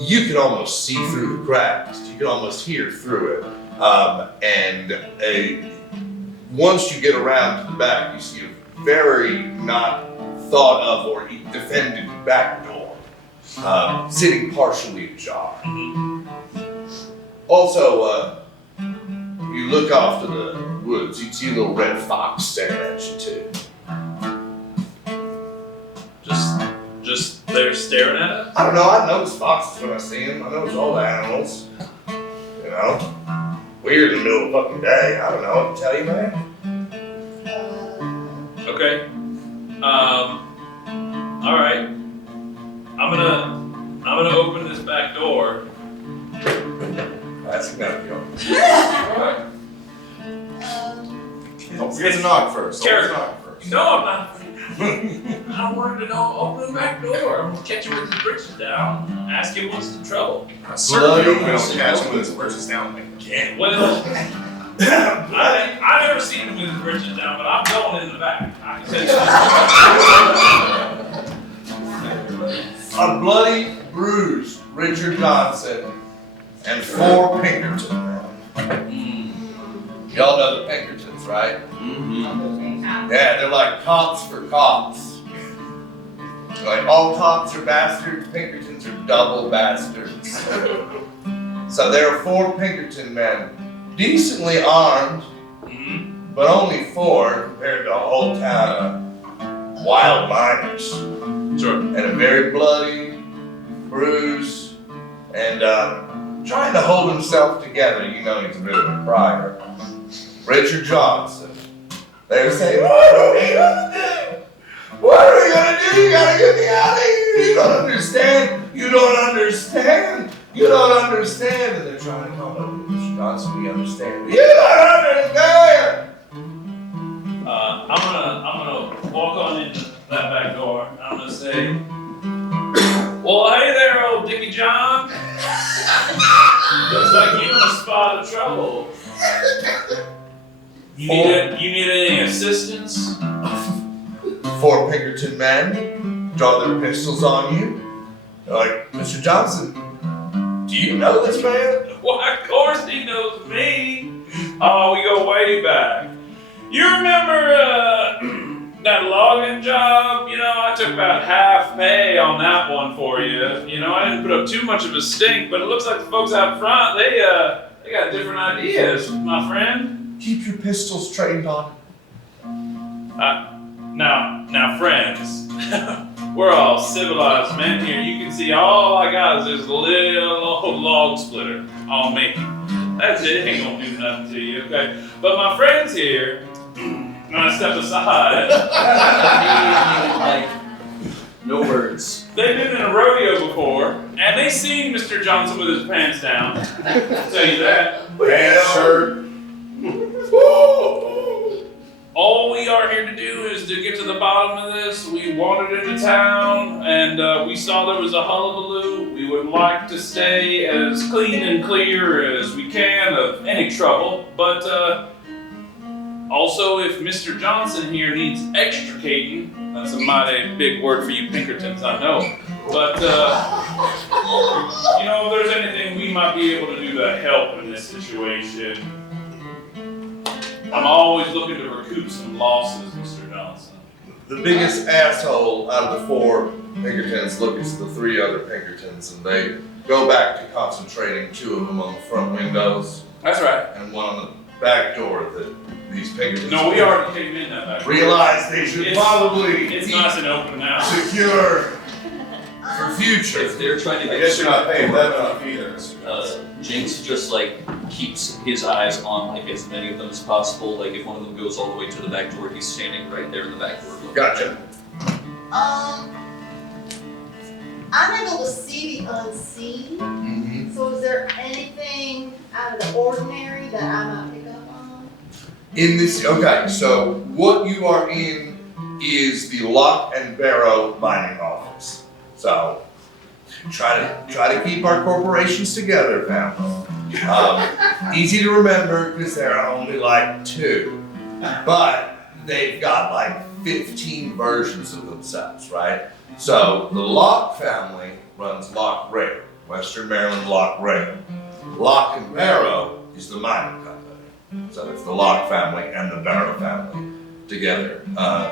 You can almost see through the cracks. You can almost hear through it. Once you get around to the back, you see a very not thought of or defended back door, sitting partially ajar. Also, you look off to the woods, you see a little red fox staring at you too. Just there staring at us? I don't know, I notice foxes when I see them. I notice all the animals. You know? Weird in the middle of the fucking day. I don't know, I can tell you, man. Okay. All right. I'm gonna open this back door. That's gonna go. Alright. Don't forget to knock first. Carrot. Always knock first. No, I'm not. I wanted to know, open the back door. I'm gonna catch him with his britches down. Ask him what's the trouble. I certainly hope we don't catch him with his britches down again. Well, I've never seen him with his britches down, but I'm going in the back. I can tell you. A bloody, bruised Richard Johnson and 4 Pinkerton men. Y'all know the Pinkertons, right? Yeah, they're like cops for cops. Like all cops are bastards, Pinkertons are double bastards. So there are 4 Pinkerton men, decently armed, but only 4 compared to a whole town of wild miners. Sure. And a very bloody, bruised, and trying to hold himself together. You know he's a bit of a crier. Richard Johnson. They're saying, what are we gonna do? What are we gonna do? You gotta get me out of here. You don't understand. You don't understand. You don't understand. And they're trying to come up with Mr. Johnson. We understand. You don't understand. I'm gonna walk on into that back door. And I'm gonna say, well, hey there, old Dickie John. Looks like you in a spot of trouble. You need any assistance? 4 Pinkerton men draw their pistols on you. They're like, Mr. Johnson, do you know this man? Well, of course he knows me. Oh, we go way back. You remember that logging job? You know, I took about half pay on that one for you. You know, I didn't put up too much of a stink, but it looks like the folks out front, they got different ideas, my friend. Keep your pistols trained on. Now, friends, we're all civilized men here. You can see all I got is this little old log splitter on me. That's it. It ain't gonna do nothing to you, okay? But my friends here, when I step aside, No words. they've been in a rodeo before, and they seen Mr. Johnson with his pants down. I'll tell you that. Pants shirt. All we are here to do is to get to the bottom of this. We wandered into town, and we saw there was a hullabaloo. We would like to stay as clean and clear as we can of any trouble, but also if Mr. Johnson here needs extricating, that's a mighty big word for you Pinkertons, I know, but you know, if there's anything we might be able to do to help in this situation, I'm always looking to recoup some losses, Mr. Johnson. The biggest asshole out of the 4 Pinkertons looks at the 3 other Pinkertons, and they go back to concentrating, 2 of them on the front windows That's right. and 1 on the back door that these Pinkertons No, we already came in that back. realize they should probably It's be nice and open now. secure for future. If they're trying to I get guess you're not paying that enough either, Mr. Johnson. Jinx just like keeps his eyes on like as many of them as possible. Like if one of them goes all the way to the back door, he's standing right there in the back door. looking. Gotcha. I'm able to see the unseen. So is there anything out of the ordinary that I might pick up on? In this, okay, so what you are in is the lock and barrow mining office. So try to keep our corporations together, family. Easy to remember because there are only like 2, but they've got like 15 versions of themselves, right? So the Locke family runs Locke Rail, Western Maryland Locke Rail. Locke and Barrow is the mining company. So it's the Locke family and the Barrow family together.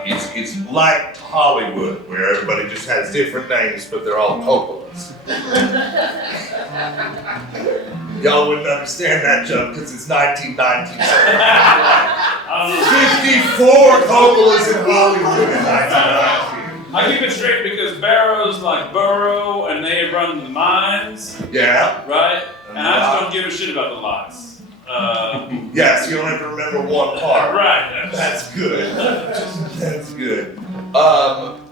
It's like Hollywood, where everybody just has different names, but they're all Coppolas. Y'all wouldn't understand that joke because it's 1997. 54 Coppolas in Hollywood in 1990. I keep it straight because Barrow's like Burrow and they run the mines, Yeah. right? And I just don't give a shit about the lies. Yes, you don't have to remember one part. Right. That's good. That's good.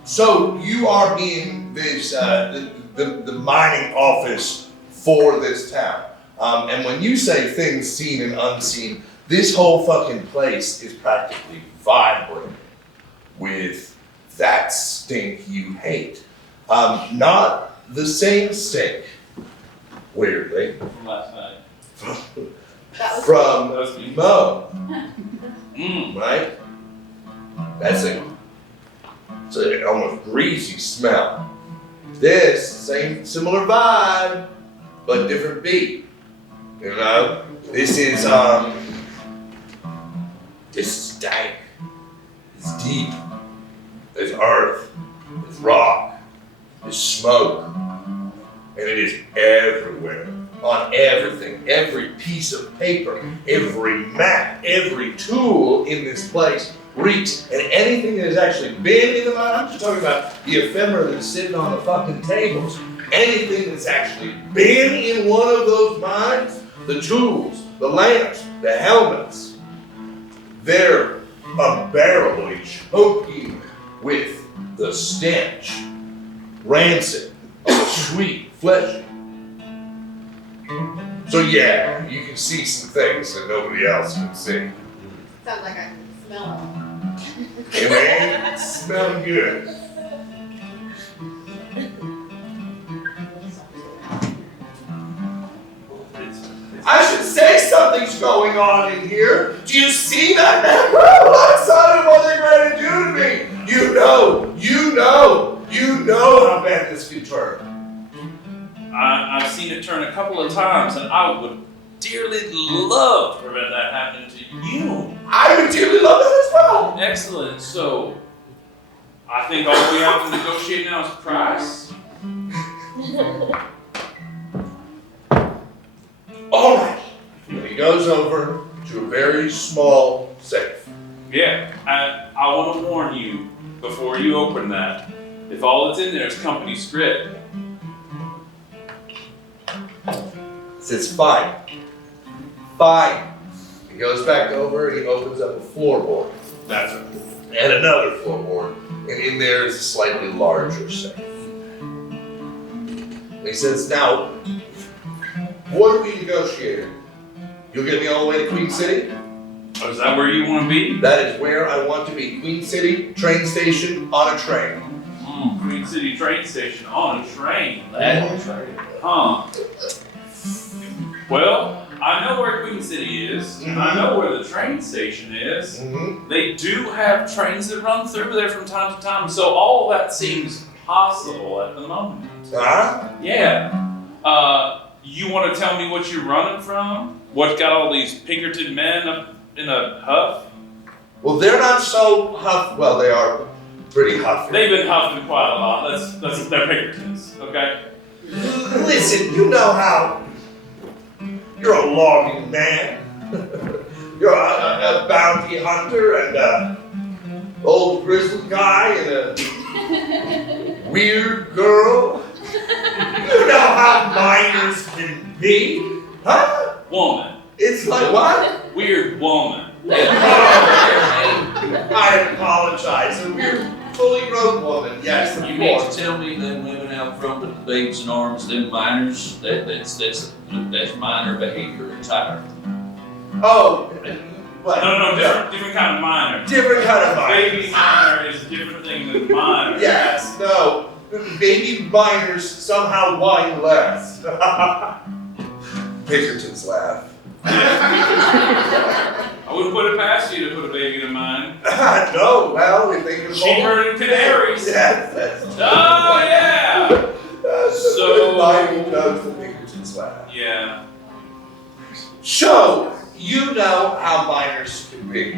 So you are in this, the mining office for this town. And when you say things seen and unseen, this whole fucking place is practically vibrant with that stink you hate. Not the same stink, weirdly, From last night. That was from That was me. Mo, Mm. right? That's it's an almost greasy smell. This, similar vibe, but different beat. You know? This is dank. It's deep. There's earth. There's rock. There's smoke. And it is everywhere. On everything. Every piece of paper. Every map. Every tool in this place reeks. And anything that has actually been in the mine, I'm just talking about the ephemera that's sitting on the fucking tables. Anything that's actually been in one of those mines, the tools, the lamps, the helmets, they're unbearably choking with the stench, rancid, of the sweet flesh. So yeah, you can see some things that nobody else can see. sounds like I can smell It ain't smelling good. I should say something's going on in here. Do you see that, man? I'm excited what they're going to do to me. You know how bad this could turn. I've seen it turn a couple of times, and I would dearly love to prevent that happening to you. I would dearly love that as well. Excellent. So, I think all we have to negotiate now is price. All right. And he goes over to a very small safe. Yeah, I want to warn you before you open that. If all that's in there is company script, Says fine. Fine. He goes back over and he opens up a floorboard. That's it. And another floorboard. And in there is a slightly larger safe. And he says, now, what are we negotiating? You'll get me all the way to Queen City? oh, is that where you want to be? That is where I want to be. Queen City, train station, on a train. Queen City train station on a train. Huh. Well, I know where Queen City is, and I know where the train station is. Mm-hmm. They do have trains that run through there from time to time, so all of that seems possible at the moment. Huh? Yeah. You want to tell me what you're running from? What got all these Pinkerton men up in a huff? Well, they're not so huff. Well, they are pretty huffy. They've been huffing quite a lot. That's they're Pinkertons, okay? Listen, you know how you're a logging man. You're a bounty hunter and a old grizzled guy and a weird girl. You know how miners can be, huh? Woman. It's like what? Weird woman. I apologize. A weird, fully grown woman. Yes, of You mean to course. tell me them women out front with the babes in arms, them miners, that's minor behavior entirely. Oh, what? No, different kind of minor. Different kind of miners. Baby minor is a different thing than minor. Yes, no. Baby miners somehow whine less. Pinkerton's laugh. I wouldn't put it past you to put a baby in mine. No, well, if they can Cheaper than canaries. Yes, that's Oh yeah. So- Bible knows the Pinkerton's laugh. Yeah. So, you know how miners can be.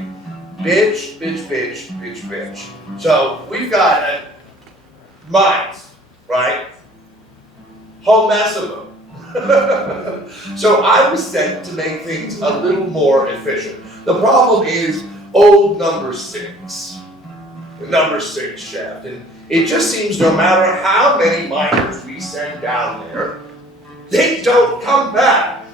Bitch, bitch, bitch, bitch, bitch. So, we've got mines, right? Whole mess of them. So I was sent to make things a little more efficient. The problem is old number 6. The number 6 shaft. And it just seems no matter how many miners we send down there, they don't come back.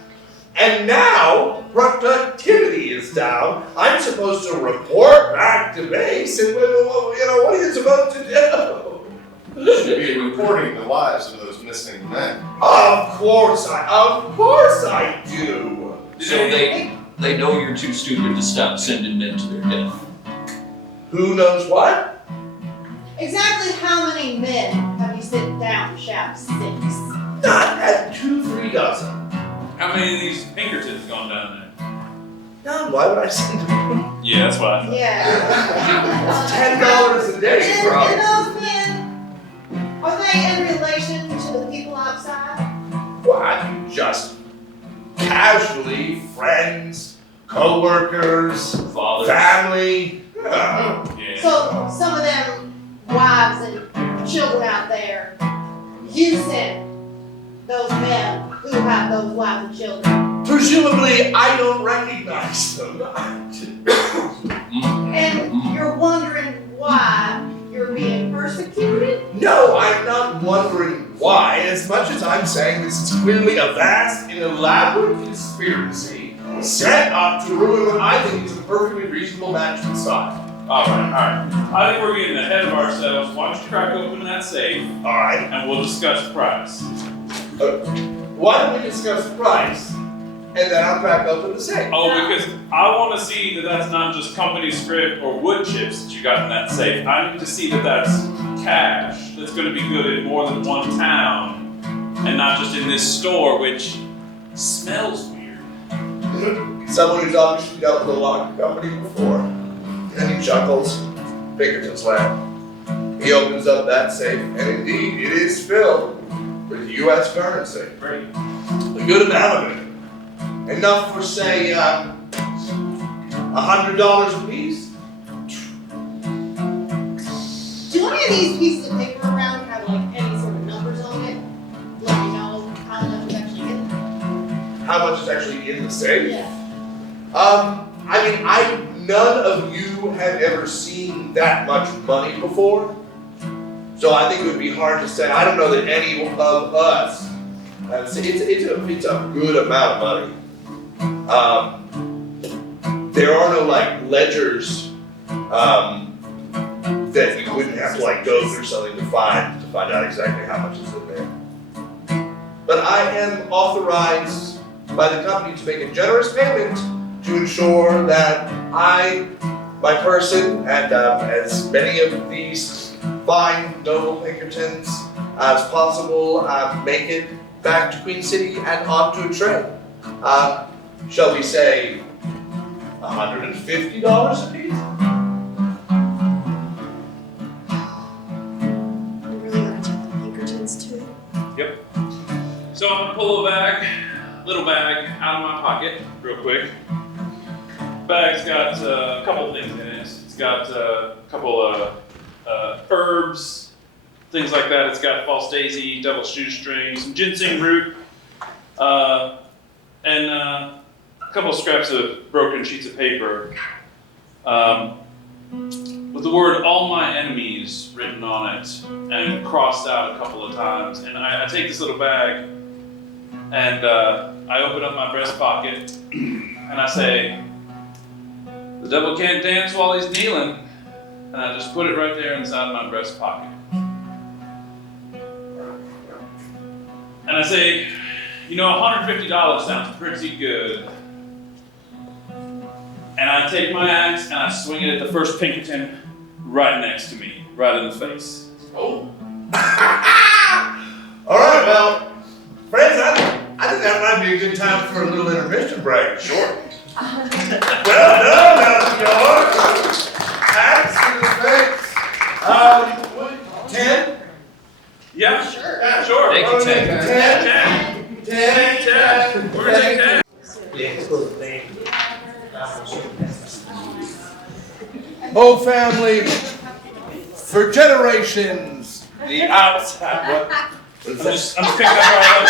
And now productivity is down. I'm supposed to report back to base, and what are you supposed to do? You should be reporting the lives of those missing men. Of course I do. So they know you're too stupid to stop sending men to their death. Who knows what? Exactly how many men have you sent down shaft 6? Not at 2-3 dozen. How many of these Pinkertons gone down No, why would I send them? there? Yeah, that's why. Yeah. $10 a day, And bro. those men, are they in relation to the people outside? Well, I mean, just casually, friends, co-workers, Fathers. family. Yeah. So some of them wives and children out there, you sent those men who have those wives and children. Presumably, I don't recognize them. And you're wondering why you're being persecuted? No, I'm not wondering why, as much as I'm saying this is clearly a vast and elaborate conspiracy set up to ruin what I think is a perfectly reasonable match with Sodom. Alright. I think we're getting ahead of ourselves. Why don't you crack open that safe Alright, and we'll discuss price. why don't we discuss price, and then I'll crack open the safe. Oh, because I want to see that that's not just company script or wood chips that you got in that safe. I need to see that that's cash that's going to be good in more than one town and not just in this store, which smells weird. Someone who's obviously dealt with a locker company before. And he chuckles. Pinkerton's laugh. He opens up that safe, and indeed, it is filled with U.S. currency. Great. A good amount of it. Enough for, say, $100 a piece. Do any of these pieces of paper around have like any sort of numbers on it? Let me know how much is actually in it. How much is actually in the safe? Yeah. I mean, none of you have ever seen that much money before. So I think it would be hard to say. I don't know that any of us have seen. It's a good amount of money. There are no like ledgers that you wouldn't have to like go through something to find out exactly how much is in there. But I am authorized by the company to make a generous payment to ensure that my person, and as many of these fine, noble Pinkertons as possible, make it back to Queen City and onto a train. Shall we say $150 a piece? We really gotta check the Pinkertons too. So I'm gonna pull a little bag out of my pocket real quick. Bag's got a couple things in it. It's got a couple of herbs, things like that. It's got false daisy, devil's shoestring, some ginseng root, and a couple of scraps of broken sheets of paper with the word "all my enemies" written on it and crossed out a couple of times. And I take this little bag and I open up my breast pocket and I say, "The devil can't dance while he's kneeling," and I just put it right there inside my breast pocket. And I say, $150 sounds pretty good. And I take my axe and I swing it at the first Pinkerton right next to me, right in the face. Oh. All right, well, friends, I think that might be a good time for a little intermission break. Sure. Well done, Mount York. Axe to the face. 10? Yeah, Sure. Yeah, sure. Thank you, Ted. 10. We're gonna take 10. Oh, family, for generations, the outside. I'm just picking up our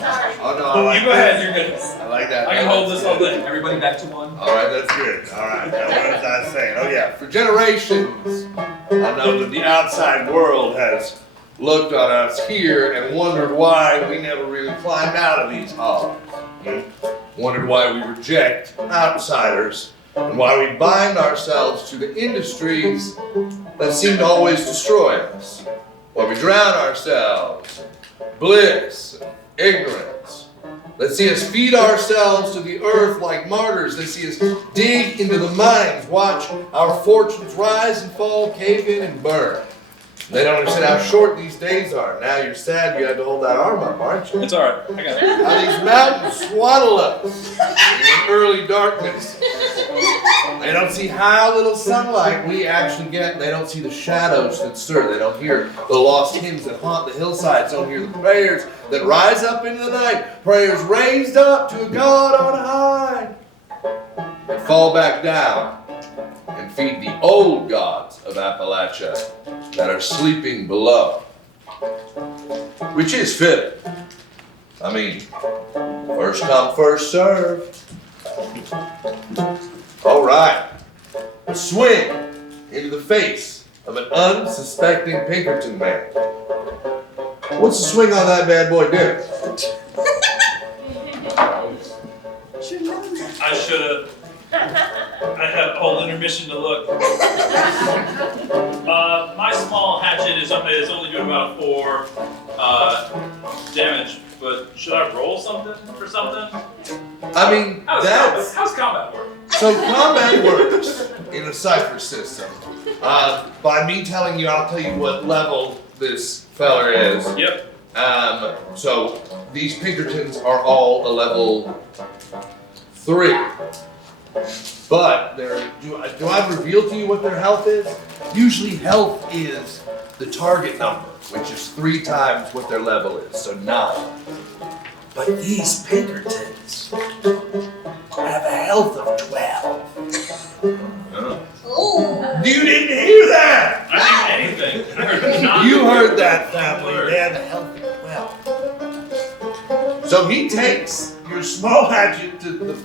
Sorry. Oh, no, I like You go ahead, you're good. I like that. I can hold this all day. Everybody back to one. All right, that's Good. All right. Now, what was I saying? Oh, yeah. For generations, I know that the outside world has looked on us here and wondered why we never really climbed out of these halls. Wondered why we reject outsiders and why we bind ourselves to the industries that seem to always destroy us. Why we drown ourselves in bliss and ignorance. They see us feed ourselves to the earth like martyrs. They see us dig into the mines, watch our fortunes rise and fall, cave in and burn. They don't understand how short these days are. Now you're sad you had to hold that arm up, aren't you? It's alright, I got it. How these mountains swaddle us in early darkness. They don't see how little sunlight we actually get. They don't see the shadows that stir. They don't hear the lost hymns that haunt the hillsides. They don't hear the prayers that rise up into the night. Prayers raised up to a God on high. And fall back down and feed the old gods of Appalachia that are sleeping below. Which is fitting. I mean, first come, first serve. All right. A swing into the face of an unsuspecting Pinkerton man. What's the swing on that bad boy do? I should've. I had a whole intermission to look. My small hatchet is only doing about 4 damage, but should I roll something for something? I mean, How's combat work? So combat works in a cipher system. By me telling you, I'll tell you what level this feller is. Yep. So these Pinkertons are all a level 3. But do I reveal to you what their health is? Usually health is the target number, which is 3 times what their level is, so 9. But these Pinkertons have a health of 12. Oh. You didn't hear that! I didn't hear anything. I heard not. You heard that, family. They have a health of 12. So he takes your small hatchet to the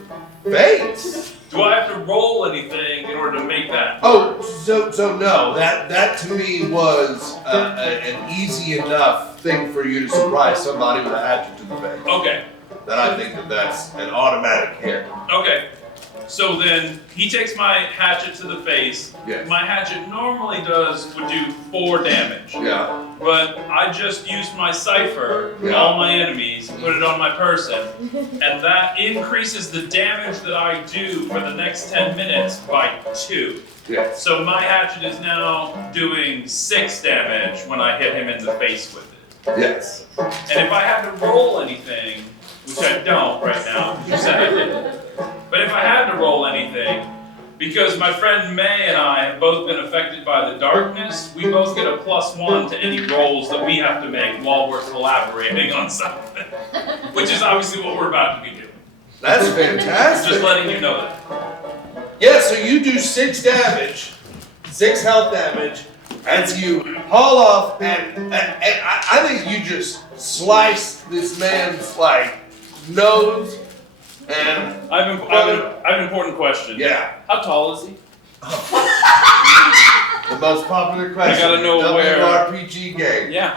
face. Do I have to roll anything in order to make that? Oh, so no. That to me was an easy enough thing for you to surprise somebody with a hatchet to the face. Okay. That I think that's an automatic hit. Okay. So then he takes my hatchet to the face. Yes. My hatchet normally would do 4 damage. Yeah. But I just used my cipher, Yeah. all my enemies, put it on my person, and that increases the damage that I do for the next 10 minutes by 2. Yes. So my hatchet is now doing 6 damage when I hit him in the face with it. Yes. And if I had to roll anything, which I don't right now, you said I didn't, but if I had to roll anything, because my friend May and I have both been affected by the darkness, we both get a +1 to any rolls that we have to make while we're collaborating on something. Which is obviously what we're about to be doing. That's fantastic. Just letting you know that. Yeah, so you do 6 damage, 6 health damage, as you haul off, and I think you just slice this man's nose, and I have an important question. yeah, How tall is he? the most popular question. I gotta know in where. WRPG game. Yeah.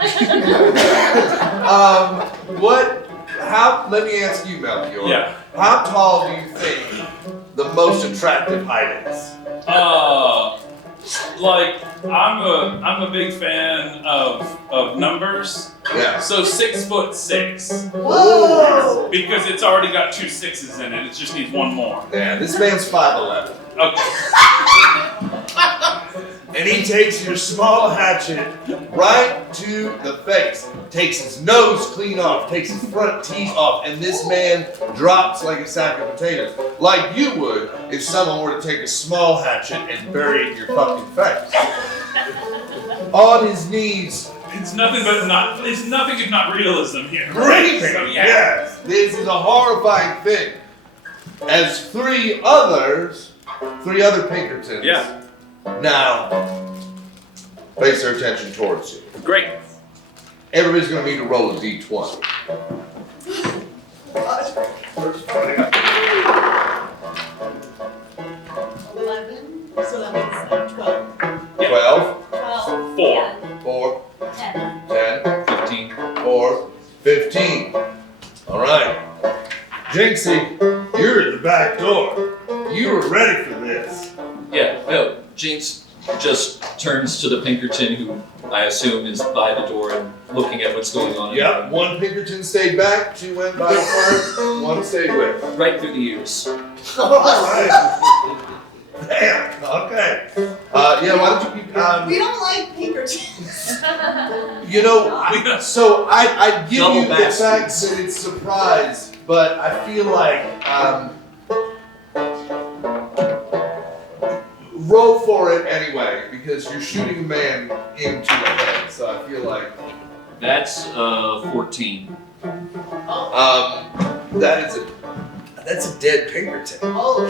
Let me ask you, Melchior. Yeah. How tall do you think the most attractive height is? I'm a big fan of numbers. Yeah. So 6'6". Whoa! Because it's already got 2 6s in it. It just needs 1 more. Yeah, this man's 5'11". Okay. And he takes your small hatchet right to the face, takes his nose clean off, takes his front teeth off, and this man drops like a sack of potatoes. Like you would if someone were to take a small hatchet and bury it in your fucking face. On his knees. It's nothing if not realism here. Breathing, So, yeah. yes. This is a horrifying thing. As 3 other Pinkertons. Yeah. Now, place their attention towards you. Great. Everybody's going to need to roll a d20. 11, so that makes 12. 12, 12. 4. 4, 10. 10, 15. 4, 15. All right. Jingle. Jinxie, you're at the back door. You were ready for this. Yeah, no, Jinx just turns to the Pinkerton, who I assume is by the door and looking at what's going on. Yep, one Pinkerton stayed back, two went by the front, one stayed with. Right through the ears. Alright. Damn, okay. Yeah, why don't you keep, We don't like Pinkertons. you know, so I give Double you the fact bastards. that it's surprise, but I feel like, roll for it anyway, because you're shooting a man into the head, so I feel like, That's 14. That's a dead Pinkerton. Oh.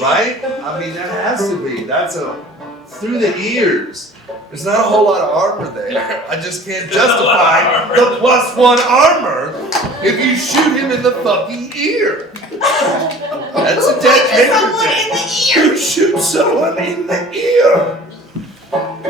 right? I mean, that has to be. That's through the ears. There's not a whole lot of armor there. I just can't justify the +1 armor if you shoot him in the fucking ear. That's a dead Someone Pinkerton. in the ear. You shoot someone in the ear.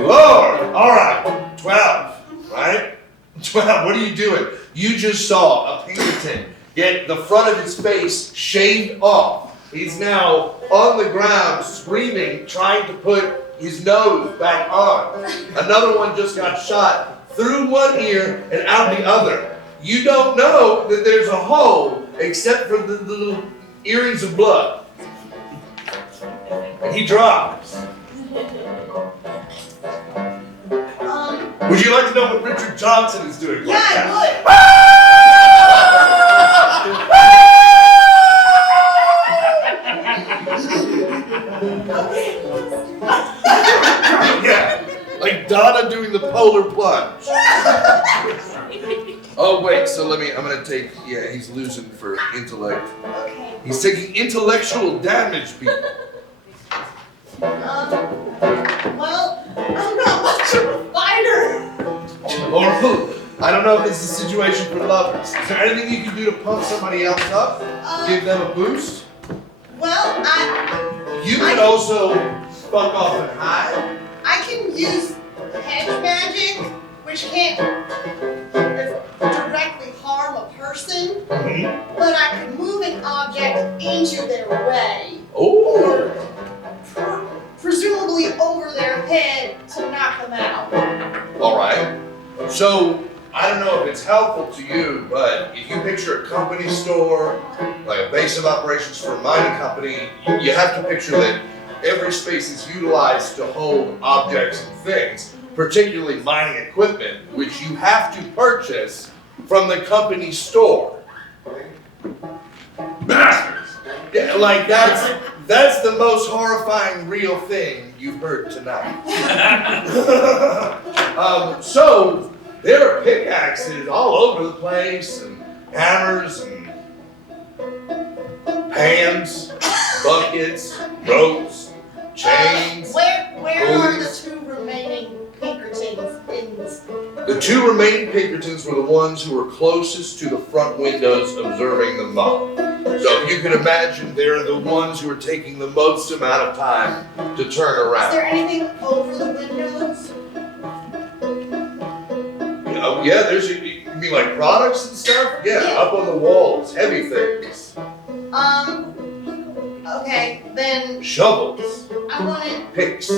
Lord. All right. 12. Right? 12. What are you doing? You just saw a Pinkerton get the front of his face shaved off. He's now on the ground screaming, trying to put his nose back on. Another one just got shot through one ear and out the other. You don't know that there's a hole except for the little earrings of blood. And he drops. Would you like to know what Richard Johnson is doing? Yeah, right now? I would. Yeah, like Donna doing the polar plunge. Oh wait, so I'm gonna take, yeah, he's losing for intellect. Okay. He's taking intellectual damage, people. Well, I'm not much of a fighter. Or I don't know if this is a situation for lovers. Is there anything you can do to pump somebody else up? Give them a boost? Well, You can also fuck off and hide. I can use hedge magic, which can't directly harm a person, but I can move an object into their way, Oh. or presumably over their head to knock them out. All right. So I don't know if it's helpful to you, but if you picture a company store, like a base of operations for a mining company, you have to picture that every space is utilized to hold objects and things, particularly mining equipment, which you have to purchase from the company store. Bastards! Yeah, like that's the most horrifying real thing you've heard tonight. So there are pickaxes all over the place, and hammers, and pans, buckets, ropes, chains. Where are the pulleys. two remaining Pinkertons in this? The two remaining Pinkertons were the ones who were closest to the front windows observing the mob. So you can imagine they're the ones who are taking the most amount of time to turn Is around. there anything over the windows? Yeah, there's, you mean like products and stuff? Yeah, Yeah. up on the walls, heavy things. Okay, then Shovels, I wanna picks.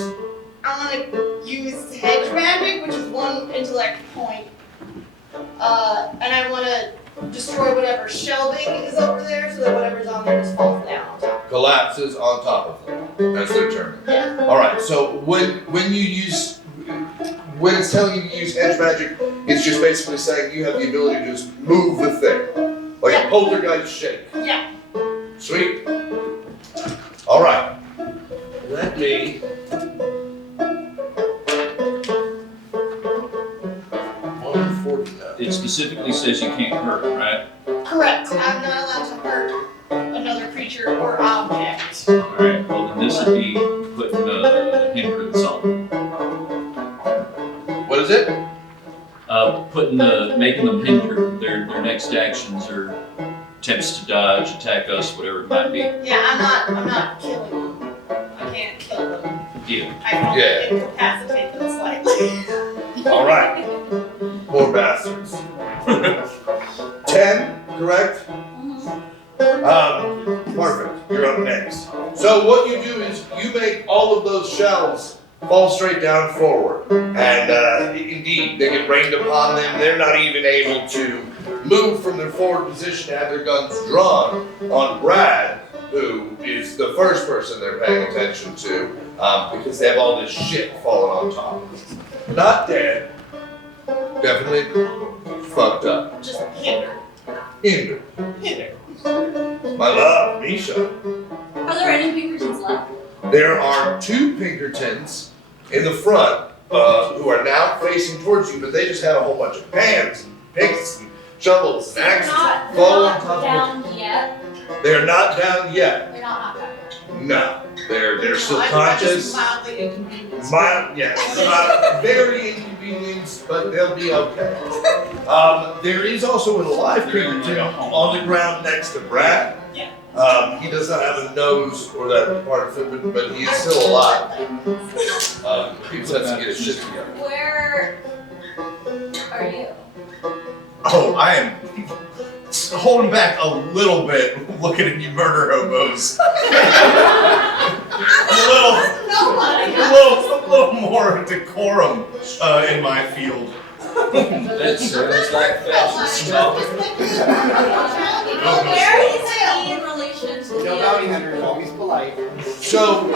use hedge magic, which is 1 intellect point. And I wanna destroy whatever shelving is over there so that whatever's on there just falls down on top. Collapses on top of them. That's their turn. Yeah. Alright, so when it's telling you to use hedge magic, it's just basically saying you have the ability to just move the thing. Like a poltergeist shake. Yeah. Sweet. Alright. Let me. It specifically says you can't hurt, right? Correct. I'm not allowed to hurt another creature or object. Alright, well then this would be putting hindrance on. What is it? Making them hinder their next actions or attempts to dodge, attack us, whatever it might be. Yeah, I'm not killing them. I can't kill them. Yeah. I can Yeah. incapacitate them slightly. Alright. Poor bastards. 10, correct? fall straight down forward. And indeed, they get rained upon them. They're not even able to move from their forward position to have their guns drawn on Brad, who is the first person they're paying attention to, because they have all this shit falling on top of them. Not dead, definitely fucked up. Just hindered. Hindered. Hindered. My love, Misha. Are there any Pinkertons left? There are 2 Pinkertons in the front who are now facing towards you, but they just have a whole bunch of pans and picks and shovels and axes They're fall on not top of down yet. them. They're not down yet. They're not knocked out. No, they're still I'm conscious. just mildly inconvenienced. Yes, very inconvenienced, but they'll be okay. There is also an alive Pinkerton on the ground next to Brad. Yeah. He does not have a nose or that part of it, but he is still alive. He just has to get his shit together. Where are you? Oh, I am holding back a little bit, looking at you murder hobos. a little more decorum in my field. That sounds like fascist talk. Where is he in relation to No bounty hunter, always polite. So,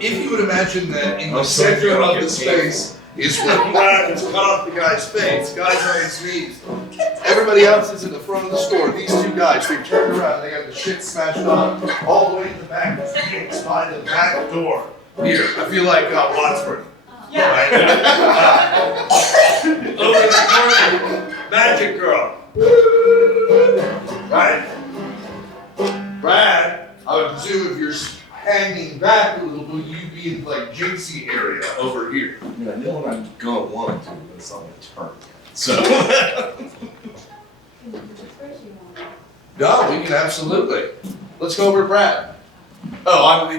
if you would imagine that in the center of the space is where Brad has cut off the guy's face, guy's on his knees. Everybody else is in the front of the store. These 2 guys, they turned around, they got the shit smashed on, all the way to the back of the gates by the back door. Here, I feel like Wadsworth. Yeah. Right? Over in the corner, Magic Girl. Right? Brad, I would presume if you're hanging back a little bit, you'd be in like Jinxie area over here. I mean, I know what I'm gonna want to, but it's not gonna turn. So. No, we can absolutely. Let's go over to Brad. Oh, I want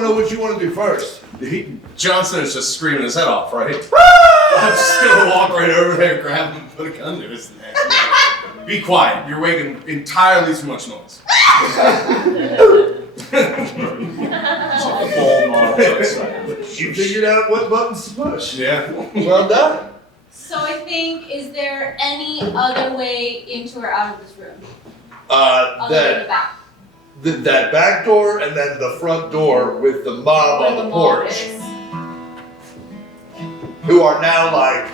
to know what you want to do first. Johnson is just screaming his head off, right? I'm just gonna walk right over there, grab him, and put a gun to his neck. Be quiet. You're making entirely too much noise. You figured out what buttons to push. Yeah. Well done. So I think, is there any other way into or out of this room? Other than the back? That back door and then the front door with the mob Where on the the mob porch, is. who are now like,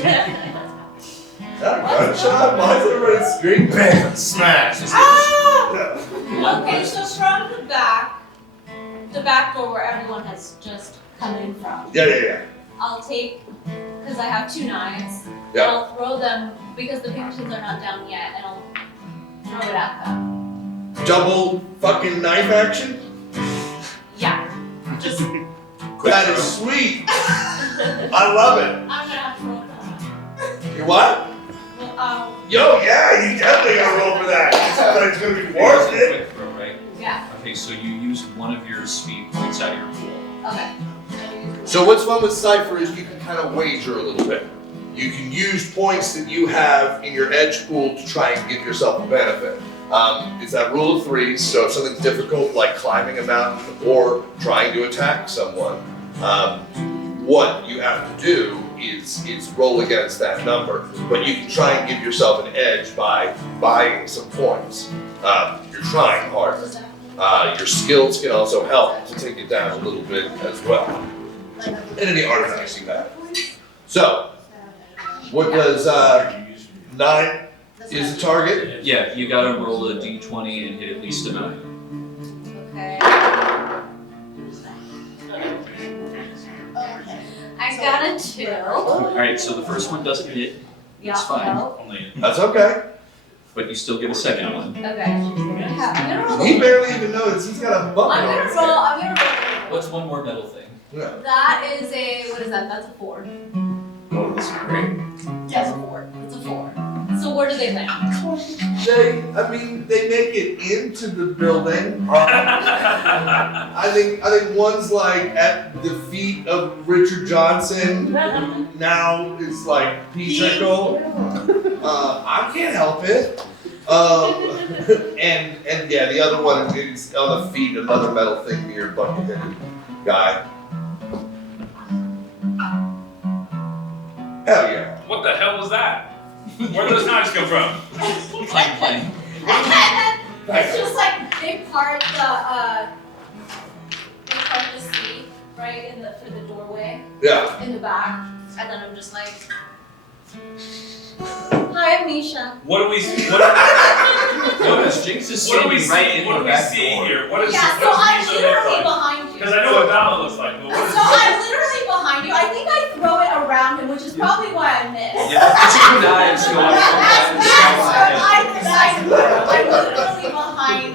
that a gunshot? Why is everybody screaming? Bam! Smash! Okay, so from the back door where everyone has just come in from, Yeah. I'll take, because I have 2 knives, Yeah. and I'll throw them, because the Pinkertons are not down yet, and I'll throw it at them. Double fucking knife action? Yeah. Just That is sweet. I love it. I'm gonna have to roll for that. You what? Well, Yo, yeah, you definitely gotta roll for that. But it's gonna be worth it. Quick throw, right? yeah, Okay, so you use one of your speed points out of your pool. okay. So what's fun with Cypher is you can kind of wager a little bit. You can use points that you have in your edge pool to try and give yourself a benefit. It's that rule of 3, so if something's difficult like climbing a mountain or trying to attack someone, what you have to do is roll against that number. But you can try and give yourself an edge by buying some points. You're trying harder. Your skills can also help to take it down a little bit as well. And any artifacts you have. So, what does 9 is the target? Yeah, you gotta roll a d20 and hit at least a 9. Okay. I got a 2. Alright, so the first one doesn't hit. Yeah, It's fine. no. That's okay. But you still get a second one. Okay. I'm gonna roll. He barely even noticed. He's got a bump I'm on gonna his roll. head. I'm gonna roll. What's one more metal thing? Yeah. That is a, what is that? That's a 4. Oh, that's great. Yes, a 4. It's a 4. So where do they land? They make it into the building. I think one's like at the feet of Richard Johnson. Now it's like theatrical. I can't help it. And yeah, the other one is on the feet, another metal thing near Buckethead. guy. Hell yeah. What the hell was that? Where did those knives come from? Clang, clang. It's just like they part the sea right in the doorway Yeah. in the back, and then I'm just like, "Hi, I'm Misha." What do we see? What is Jinx is What do we standing right see? in What the do we back see door. here? What is Yeah, so what I'm does Misha literally look like? behind you. Because I know what Donna looks like, but what is So I'm literally behind you. I think I throw it around him, which is probably why I missed. Yeah, the two knives go up from That's behind the side. either side. I'm literally behind.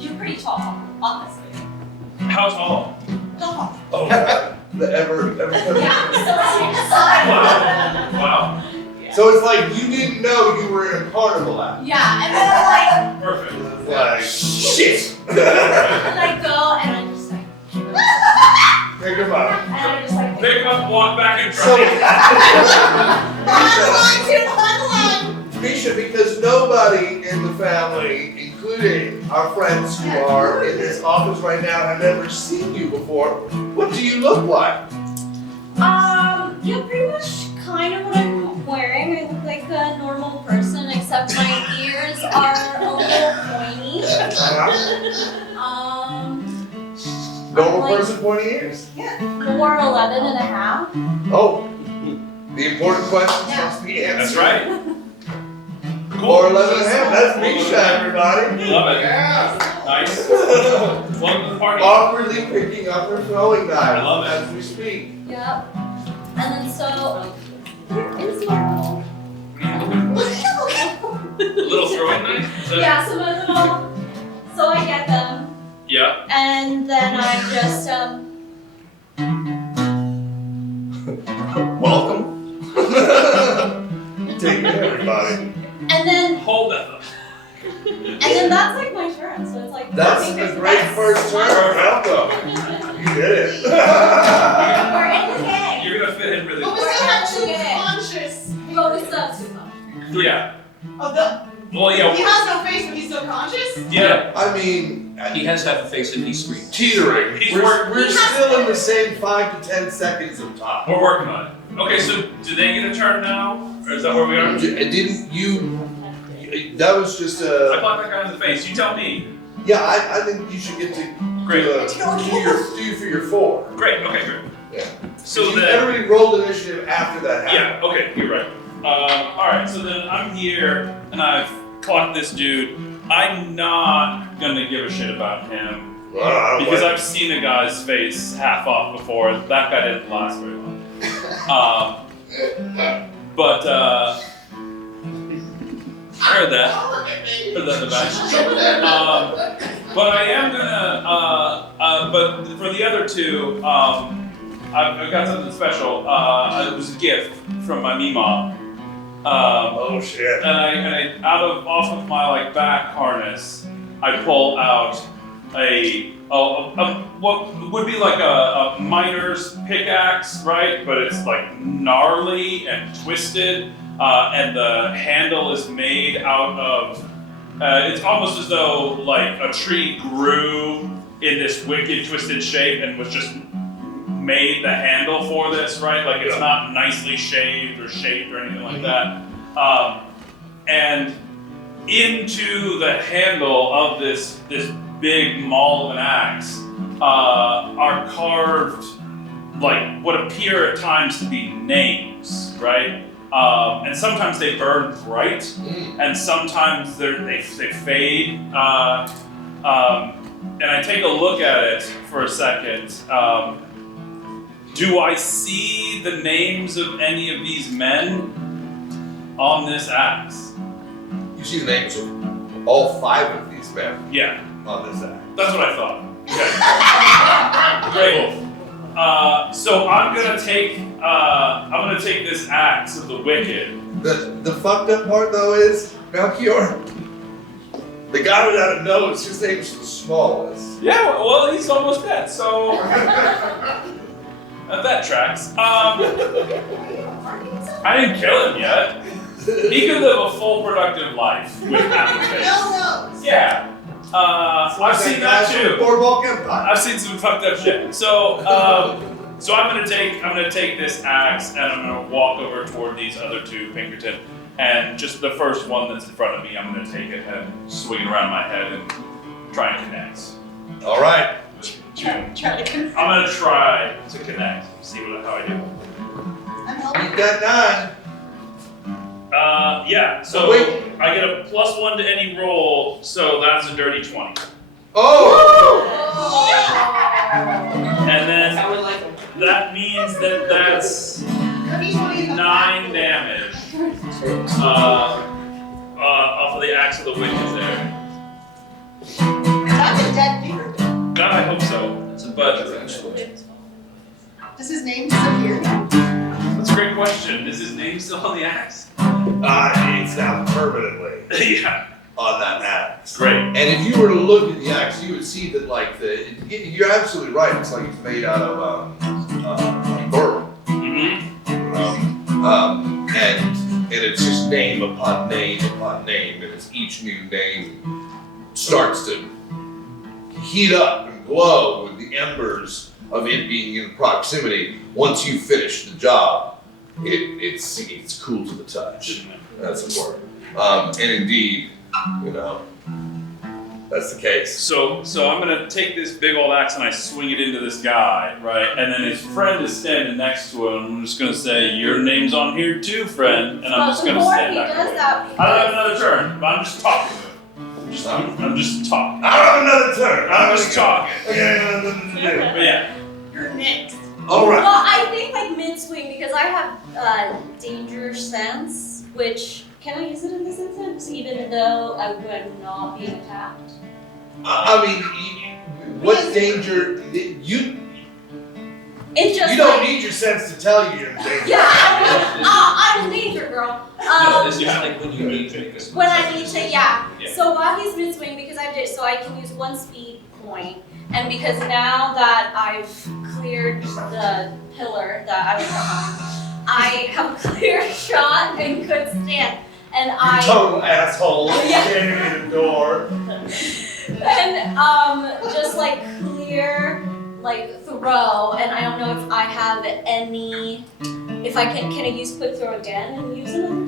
You're pretty tall, honestly. How tall? Tall. Oh, The ever. Yeah. So I'm side. wow. So it's like you didn't know you were in a carnival act. Yeah, and then I'm Perfect. It's like shit. like, and I go, and I just like, Pick him up. and I just like. Pick him up, walk back, and So, Line. Misha, because nobody in the family, including our friends who are in this office right now, have ever seen you before, what do you look like? Yeah, pretty much kind of what I'm wearing. I look like a normal person, except my ears are a little pointy. Normal like- person, 20 years? More 11 and a half. Oh, the important questions must be answered. That's right. Or 11 and a half, that's Misha, everybody. Love it. Yeah. Nice. Welcome to the party. Awkwardly picking up her throwing knife I love it. as we speak. Yep. And then so, here is my Little throwing knife? Is that- yeah, so my little, so I get them, Yeah. and then I just, Welcome. Take it, everybody. and then, Hold that. and then that's like my turn, so it's like. That's a great first turn. Welcome. You did it. We're in the game. You're gonna fit in really But we well. still have two conscious. Well, we still have two though. Yeah. Of the. Well, He yeah. has no face, but he's still conscious. Yeah. I mean, He has half a face and he screams. teetering. He's We're He has still in the same 5 to 10 seconds of time. We're working on it. Okay, so do they get a turn now? Or is that where we are? Didn't you? That was just I a. clocked that guy in the face. You tell me. Yeah, I think you should get to Great. do for your 4. Great. Okay, great. Yeah. So then. Everybody rolled initiative after that happened. Yeah, okay, you're right. Alright, so then I'm here and I've clocked this dude. I'm not gonna give a shit about him Well, I don't because like I've seen a guy's face half off before. That guy didn't last very long. But I heard that. Heard that in the back. But I am gonna, but for the other two, I've got something special. It was a gift from my Meemaw. Oh shit. And I off of my like back harness, I pull out a what would be like a miner's pickaxe, right? But it's like gnarly and twisted, and the handle is made out of. It's almost as though like a tree grew in this wicked twisted shape and was just made the handle for this, right? Like it's not nicely shaved or shaped or anything like that. And into the handle of this big maul of an axe are carved like what appear at times to be names, right? And sometimes they burn bright, and sometimes they fade. And I take a look at it for a second. Do I see the names of any of these men on this axe? You see the names of all 5 of these men Yeah, on this act. that's what I thought. Okay. Great. So I'm gonna take this axe of the wicked. The fucked up part though is, Melchior, the guy without a nose, his name's the smallest. Yeah, well, he's almost dead, so that tracks. I didn't kill him yet. He could live a full productive life with half a face. No nose. Yeah. I've seen that too. Boardwalk Empire. I've seen some fucked up shit. So, so I'm gonna take this axe and I'm gonna walk over toward these other two Pinkerton, and just the first one that's in front of me, I'm gonna take it and swing it around my head and try and connect. All right. I'm gonna try to connect. See how I do. I'm helping. You got 9. Yeah. So wait. I get a +1 to any roll, so that's a dirty 20. Oh! And then that means that that's 9 damage off of the axe of the wicked there. That's a dead Pinkerton. God, I hope so. But Does his name disappear now? that's a great question. Is his name still on the axe? It's now permanently Yeah. on that axe. Great. And if you were to look at the axe, you would see that you're absolutely right. It's like it's made out of burl. Mm-hmm. And it's just name upon name upon name, and it's each new name starts to heat up and glow with the embers of it being in proximity. Once you finish the job, it's cool to the touch. That's important. And indeed, that's the case. So I'm gonna take this big old axe and I swing it into this guy, right? And then his friend is standing next to him. I'm just gonna say, "Your name's on here too, friend." And I'm just gonna stand back away. I don't have another turn, but I'm just talking to him. I'm just talking. I don't have another turn. I'm just talking. Okay, nothing to do. But yeah. You're next. All right. Well, I think like mid-swing because I have danger sense, which can I use it in this instance even though I would not be attacked? I mean, what danger? It's just You don't like, need your sense to tell you you're in danger. yeah, I'm a danger girl. No, this is like when you need to make a swing. When I need to, yeah. Yeah. So while he's mid-swing, because so I can use 1 speed point, and because now that I've cleared the pillar that I was on, I have a clear shot and good stand, and I Total asshole Yeah. standing in the door. and just like clear like throw, and I don't know if I have any. If I can I use quick throw again and use another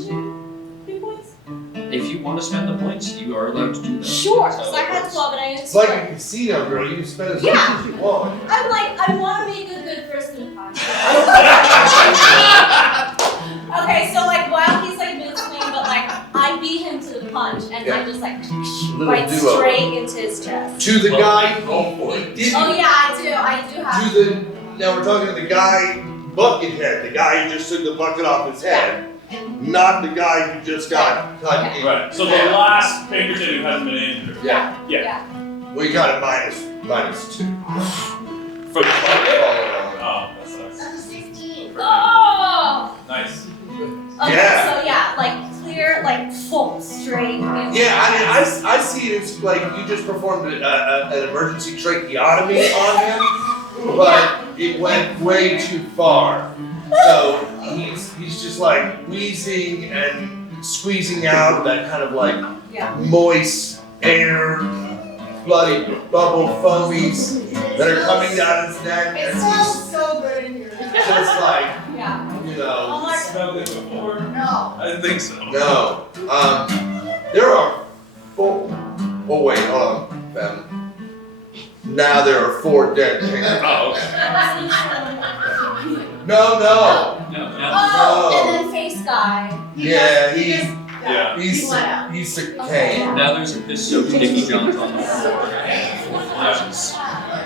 3 points? If you want to spend the points, you are allowed to do that. Sure, That's because how I it had works. 12 and I used It's like 4. a casino, girl. You can spend as Yeah. much as you want. I'm like, I want to make a good first impression. Okay, so like while he's like mid-swing, but like I beat him to the punch, and I just like Little right duo. straight into his chest. To the guy Go for it. he did. Oh yeah, I do have. Now we're talking to the guy Buckethead, the guy who just took the bucket off his head, not the guy who just got cut in. Right. So the last Pinkerton who hasn't been injured. Yeah. Yeah. We got a minus 2. For the bucket. Oh, Oh, that sucks. That's a 16. Oh. Nice. Okay, Yeah. so yeah, like clear, like full straight. yeah, I mean, I see it as like you just performed an emergency tracheotomy on him, but it went way too far. So he's just like wheezing and squeezing out that kind of like Yeah. moist air, bloody bubble foamies that are coming down his neck. It And smells he's so good in here. just like, Yeah. you know, Smelled it before? No. I didn't think so. no. There are 4. Oh wait, hold on, fam. Now there are 4 dead Pinkertons. Oh, okay. No. Oh, and then face guy. Yeah, he's Yeah. he's succumbed. Now there's a piss soaked Dickie Jones on the floor.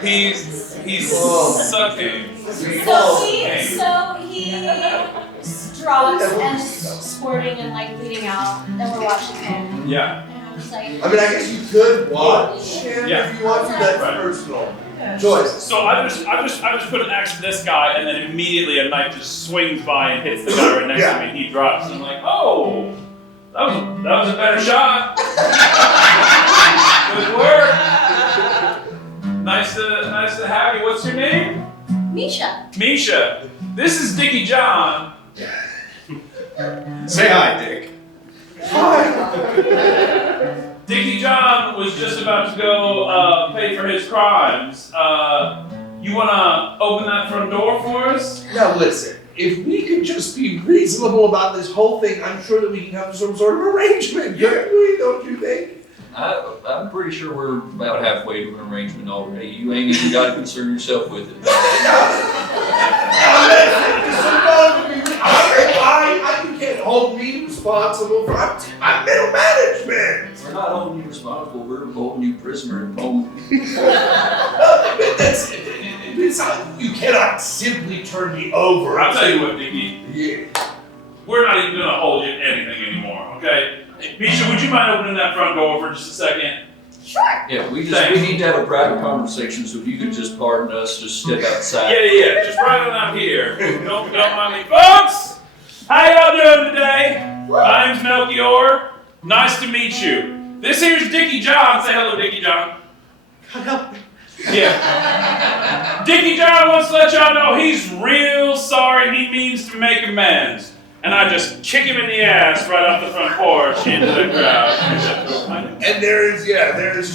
He's Whoa. sucking. So he drops and squirting and like bleeding out, and we're watching him. Yeah. And I'm just like, I mean, I guess you could watch him Yeah. if you want to. That's Right. personal choice. So I just put an axe to this guy, and then immediately a knife just swings by and hits the guy right next to me, and he drops. And I'm like, oh, that was a better shot. Good work. Nice to have you. What's your name? Misha. Misha. This is Dickie John. Say hi, Dick. Dickie John was just about to go pay for his crimes. You wanna open that front door for us? Now listen, if we could just be reasonable about this whole thing, I'm sure that we can come to some sort of arrangement, couldn't we? Don't you think? I'm pretty sure we're about halfway to an arrangement already. You ain't even got to concern yourself with it. You can't hold me responsible for I'm middle management. We're not holding you responsible, we're holding you prisoner at the moment. You cannot simply turn me over. I'll tell you what, Dickie. Yeah. We're not even gonna hold you to anything anymore, okay? Misha, would you mind opening that front door for just a second? Sure. Yeah, we need to have a private conversation, so if you could just pardon us, just step outside. Yeah, just right on out here. Don't mind me. Folks, how y'all doing today? My name's Melchior. Nice to meet you. This here's Dickie John. Say hello, Dickie John. Yeah. Dickie John wants to let y'all know he's real sorry. He means to make amends. And I just kick him in the ass right off the front porch into the crowd. And there's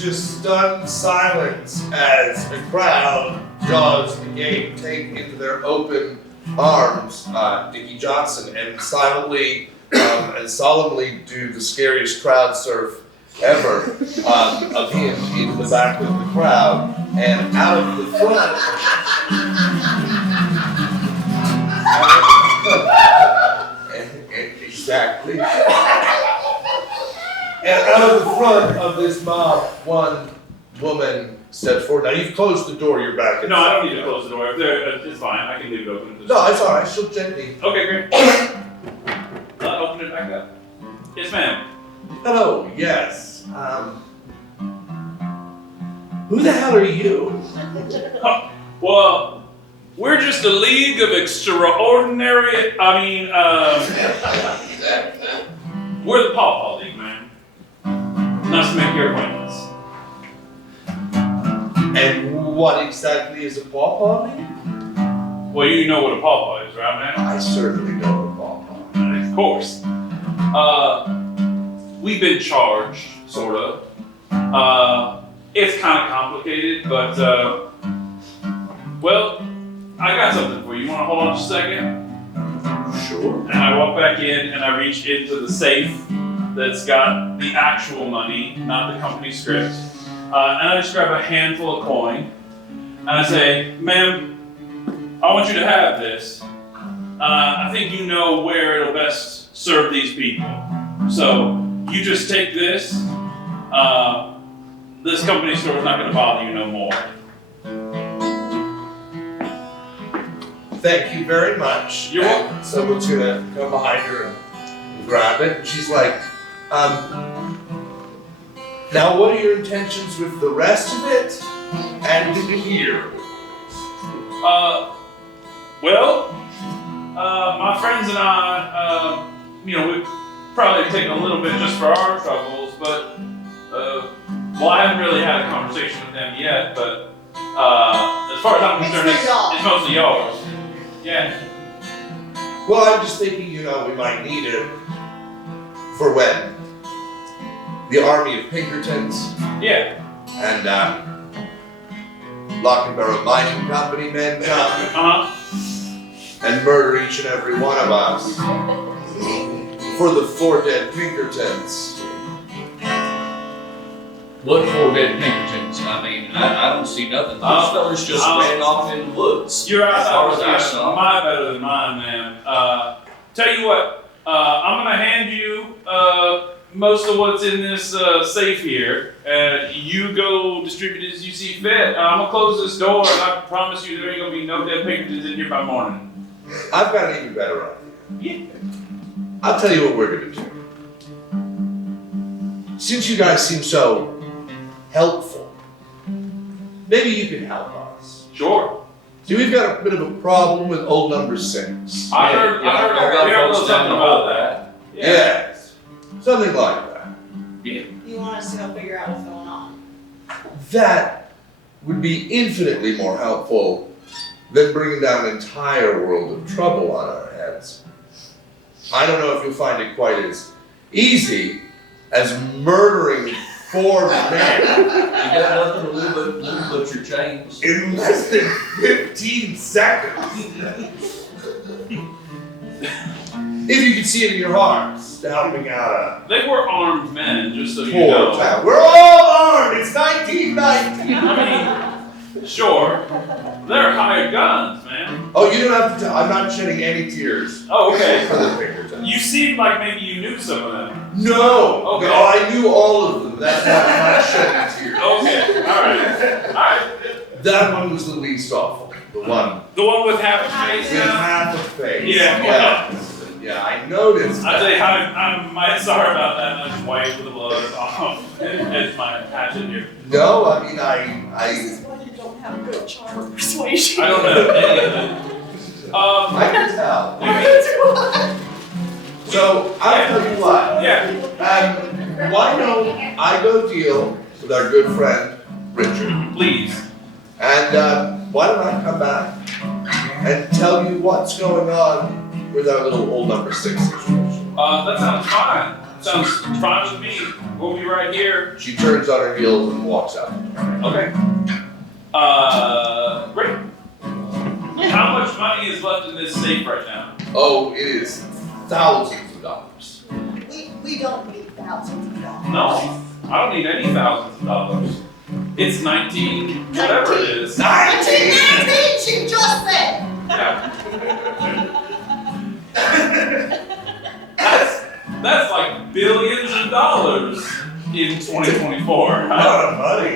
just stunned silence as the crowd jaws the gate, take into their open arms Dickie Johnson, and silently and solemnly do the scariest crowd surf ever of him into the back of the crowd and out of the front. Exactly. And out of the front of this mob, one woman steps forward. Now you've closed the door, you're back. No, I don't need to close the door. It's fine. I can leave it open. No, it's alright. She'll gently. Okay, great. Open it back up. Yes, ma'am. Hello, yes. Who the hell are you? Well, we're just a league of extraordinary. We're the Pawpaw League, man. Nice to make your acquaintance. And what exactly is a Pawpaw League? Well, you know what a pawpaw is, right, man? I certainly know what a Pawpaw is. Of course. We've been charged, sort of. It's kind of complicated, but, well, I got something for you. You want to hold on just a second? Sure. And I walk back in and I reach into the safe that's got the actual money, not the company script. And I just grab a handful of coin. And I say, ma'am, I want you to have this. I think you know where it'll best serve these people. So you just take this. This company store is not going to bother you no more. Thank you very much. You're welcome. Someone's gonna come behind her and grab it. And she's like, now what are your intentions with the rest of it? And here. My friends and I, we probably taken a little bit just for our troubles, but, I haven't really had a conversation with them yet, but, as far as I'm concerned, it's mostly yours. Yeah. Well, I'm just thinking, we might need it for when the army of Pinkertons Yeah. and Lockenborough Mining Company men come and murder each and every one of us for the 4 dead Pinkertons. What 4 dead Pinkertons? I mean, I don't see nothing. Those fellas just ran off in the woods. You're as far as I out. saw. Mine better than mine, man. Tell you what, I'm gonna hand you most of what's in this safe here, and you go distribute it as you see fit. I'm gonna close this door, and I promise you there ain't gonna be no dead Pinkertons in here by morning. I've got an even better idea. Yeah. I'll tell you what we're gonna do. Since you guys seem so helpful, maybe you can help us. Sure. See, we've got a bit of a problem with old number 6. I heard a little something about that. Yeah. Yes. Something like that. Yeah. You want us to go figure out what's going on? That would be infinitely more helpful than bringing down an entire world of trouble on our heads. I don't know if you'll find it quite as easy as murdering 4 men. You got nothing to lose but your chains. In less than 15 seconds. If you can see it in your hearts, helping out They were armed men, just so a you poor know. town. We're all armed. It's 1990. I mean, sure. They're hired guns, man. Oh, you don't have to tell. I'm not shedding any tears Oh, okay. for the Pinkerton. You seemed like maybe you knew some of them. No. Okay. No, I knew all of them. That's why I'm not shedding tears. Okay, alright. That one was the least awful. The one The one with half a face with now? half a face. Yeah. Yeah, I noticed. I tell you, I'm sorry about that. I just wiped the blood off. It's my hatchet here. No, I mean, This is why you don't have good charm or persuasion. I don't know any of it. I can tell. So, I'll tell you what. Yeah, Why don't I go deal with our good friend, Richard? please. And why don't I come back and tell you what's going on with our little old number 6 situation? That sounds fine. Sounds fine with me. We'll be right here. She turns on her heels and walks out. Okay. Great. How much money is left in this safe right now? Oh, it is thousands of dollars. We don't need thousands of dollars. No, I don't need any thousands of dollars. It's 19, whatever it is. 1919, she just said. Yeah. That's like billions of dollars in 2024. A lot of money.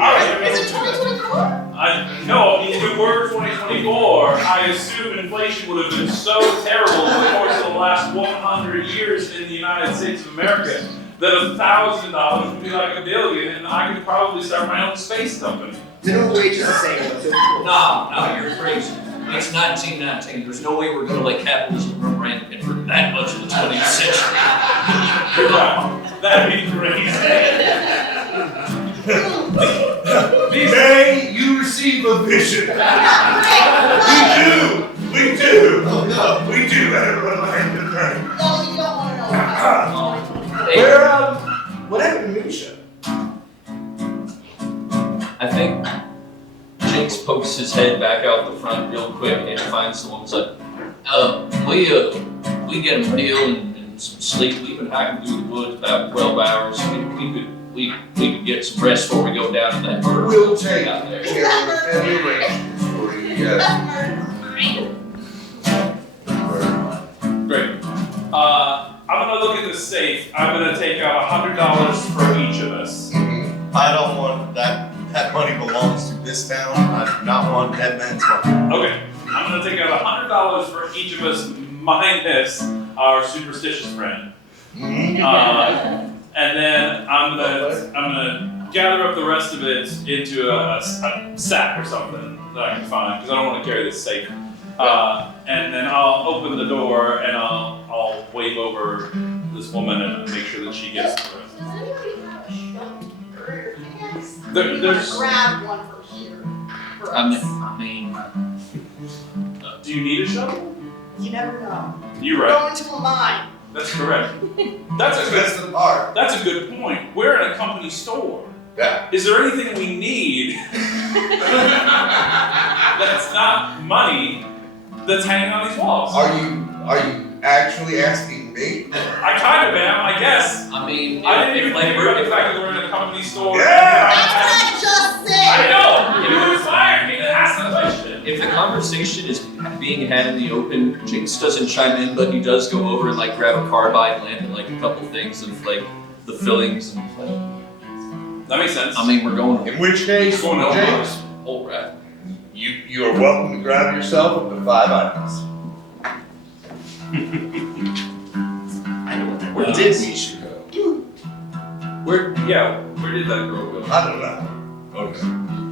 Is it 2024? No, if it were 2024, I assume inflation would have been so terrible in the course of the last 100 years in the United States of America that $1,000 would be like $1 billion, and I could probably start my own space company. Minimum wage is the same. What's it? No, you're crazy. It's 1919. There's no way we're going to let capitalism run rampant for that much of the 20th century. You're right. That'd be crazy. May you receive a vision. We do. No, We do. Everyone. no, you don't want to know about 2024. Where, what happened to Misha? I think Jinx pokes his head back out the front real quick and finds someone who's like, we get a meal and some sleep. We've been hiking through the woods about 12 hours. We could get some rest before we go down to that murder. We'll take out there. care of any arrangements for you. Yes. Great. I'm gonna look at the safe. I'm gonna take out $100 for each of us. I don't want that money belongs to this town. I do not want dead men's money. Okay. I'm gonna take out $100 for each of us minus our superstitious friend. And then I'm gonna gather up the rest of it into a sack or something that I can find because I don't want to carry this safe. And then I'll open the door and I'll wave over this woman and make sure that she gets the rest. Does anybody have a shovel? Or yes? There's. Grab one from here. For I us. mean, Do you need a shovel? You never know. You're right. Go into a mine. That's correct. That's the part. a good point. We're in a company store. Yeah. Is there anything we need that's not money that's hanging on these walls? Are you actually asking me? I kind of am, I guess. I mean, I didn't even like think about the fact that we're in a company store. Yeah. That's what I just said. I know! You inspired me to ask the question. if the conversation is being had in the open, Jinx doesn't chime in, but he does go over and like grab a carbide, land at like a couple things of like the fillings and like. That makes sense. I mean, we're going In which case, Going over. James, whole rat. you are welcome to grab yourself up to 5 items. Where did Misha go? Where did that girl go? I don't know. Okay.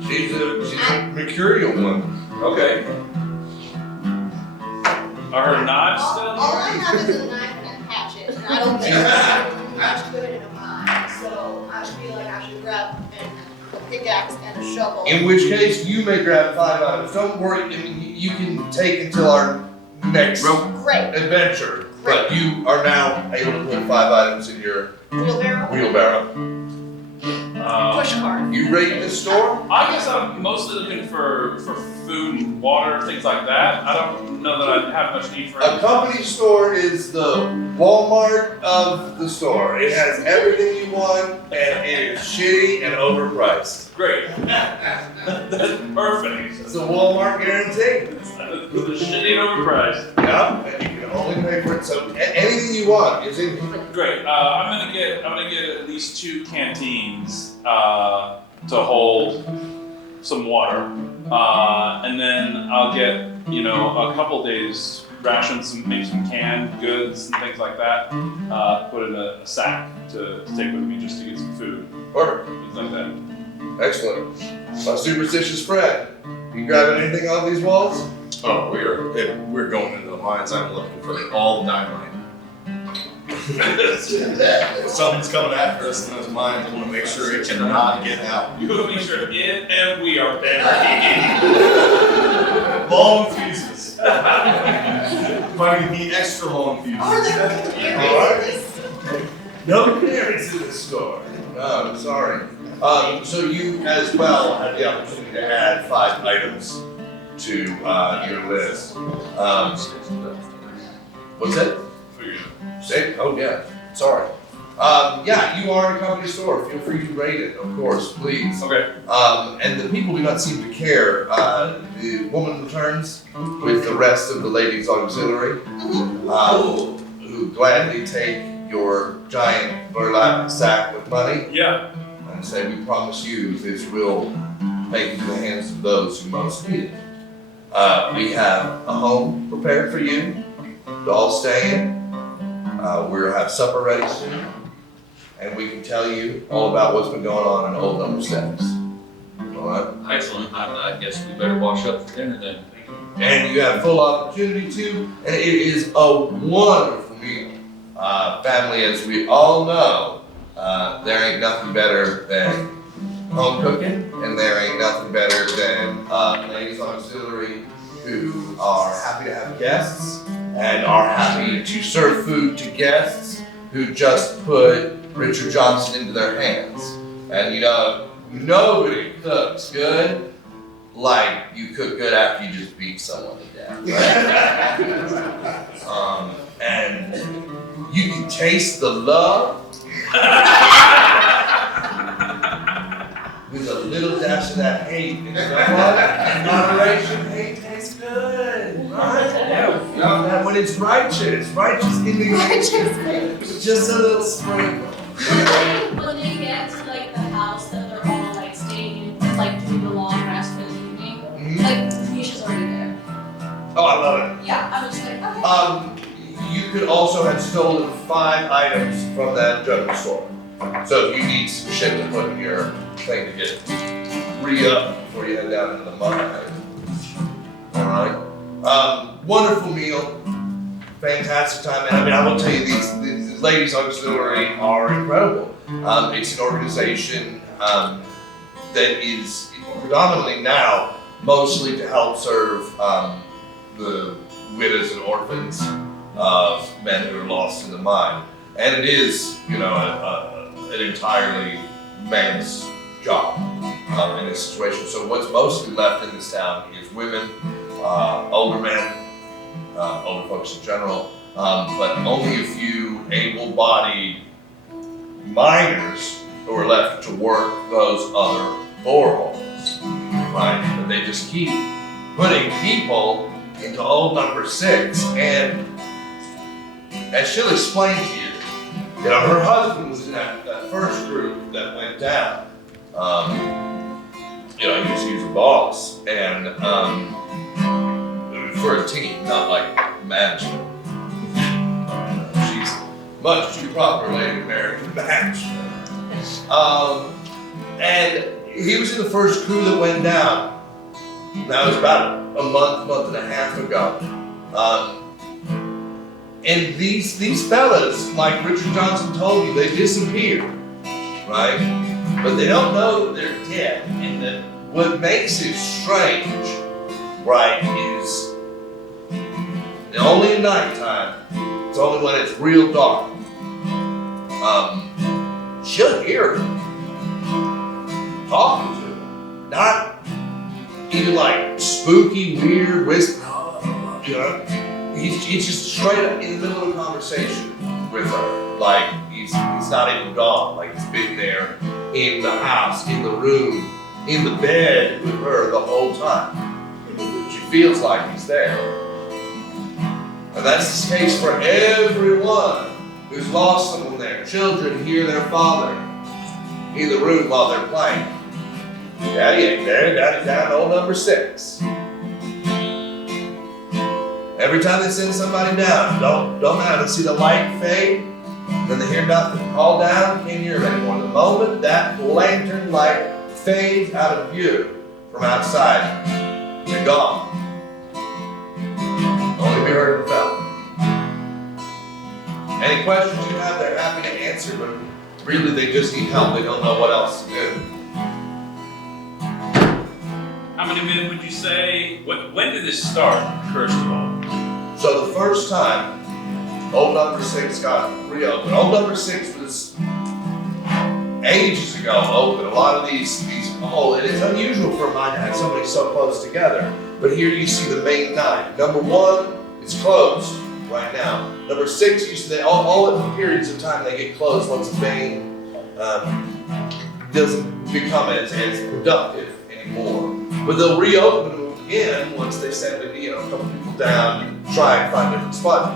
She's a mercurial one. Okay. Are her knives All still? I have is a knife and a hatchet, and I don't think I'm much good in a mine, so I feel like I should grab a pickaxe and a shovel. In which case, you may grab 5 items. Don't worry, I mean, you can take until our next Great. adventure. But you are now able to put 5 items in your Wheelbarrow? wheelbarrow. Push hard. You rate this store? I guess I'm mostly looking for food and water, things like that. I don't know that I have much need for A it. company store is the Walmart of the store. It has everything you want, and it is shitty and overpriced. Great. That's perfect. It's a Walmart guarantee. The shitty and overpriced. Yeah, and you can only pay for it. So anything you want is in. Great. I'm gonna get at least 2 canteens to hold some water, and then I'll get a couple days rations, maybe some canned goods and things like that. Put in a sack to take with me just to get some food, Perfect. things like that. Excellent. My superstitious friend. You grabbing anything off these walls? Oh, we're going into the mines. I'm looking for all the dynamite. If something's coming after us in those mines, I want to make sure it cannot get out. You will make sure it and we are buried. Long fuses. Might need extra long fuses. Are there canaries? No canaries in this store. No, I'm sorry. So you as well have the opportunity to add 5 items to your list. What's that? Say, oh yeah, sorry. Yeah, you are in a company store. Feel free to rate it, of course, please. Okay. And the people do not seem to care. The woman returns with the rest of the ladies' auxiliary, who gladly take your giant burlap sack with money Yeah. and say, we promise you this will make it to the hands of those who most need it. We have a home prepared for you to all stay in. We'll have supper ready soon, and we can tell you all about what's been going on in old number 6. All right? Excellent. I guess we better wash up for dinner then. And you have full opportunity to, and it is a wonderful meal. Family, as we all know, there ain't nothing better than home cooking, and there ain't nothing better than ladies auxiliary who are happy to have guests and are happy to serve food to guests who just put Richard Johnson into their hands. And nobody cooks good like you cook good after you just beat someone to death, right? And you can taste the love with a little dash of that hate. And you know what? In moderation, hate tastes good, right? Yeah. When it's righteous indignation, just a little sprinkle. When they get to like the house that they're all like staying in, like doing the long rest for the evening, like Nisha's already there. Oh, I love it. Yeah, I'm just like, okay. You could also have stolen 5 items from that general store. So if you need some shit to put in your thing to get re-up before you head down into the mud. Alright? Wonderful meal. Fantastic time. And I will tell you, these ladies auxiliary are incredible. It's an organization that is predominantly now mostly to help serve the widows and orphans of men who are lost in the mine. And it is, an entirely man's job in this situation. So what's mostly left in this town is women, older men, older folks in general, but only a few able-bodied miners who are left to work those other boreholes, right? But they just keep putting people into old number 6, and as she'll explain to you, her husband was in that first group that went down. He was a boss, and for a team, not like management. She's much too proper lady married to management. And he was in the first crew that went down. That was about a month and a half ago. And these fellas, like Richard Johnson told you, they disappeared, right? But they don't know that they're dead. And what makes it strange, right, is only at nighttime. It's only when it's real dark. She'll hear them. talking to her. Not even like spooky, weird whisper. You know, he's just straight up in the middle of a conversation with her. Like he's not even gone. Like he's been there in the house, in the room, in the bed with her the whole time. She feels like he's there. And that's the case for everyone who's lost someone there. Children hear their father in the room while they're playing. Daddy ain't there, Daddy's down old number 6. Every time they send somebody down, don't matter, they see the light fade, then they hear nothing, all down, can't hear it anymore. The moment that lantern light fades out of view from outside, they're gone. Only be heard and felt. Any questions you have, they're happy to answer, but really they just need help. They don't know what else to do. How many men would you say? When did this start, first of all? So the first time, old number 6 got reopened. Old number 6 was ages ago open. A lot of these, it is unusual for a mine to have somebody so close together. But here you see the main 9. Number 1 is closed right now. Number 6, you see all at periods of time they get closed once the vein doesn't become as productive anymore. But they'll reopen them again once they send a couple people down and try and find different spots.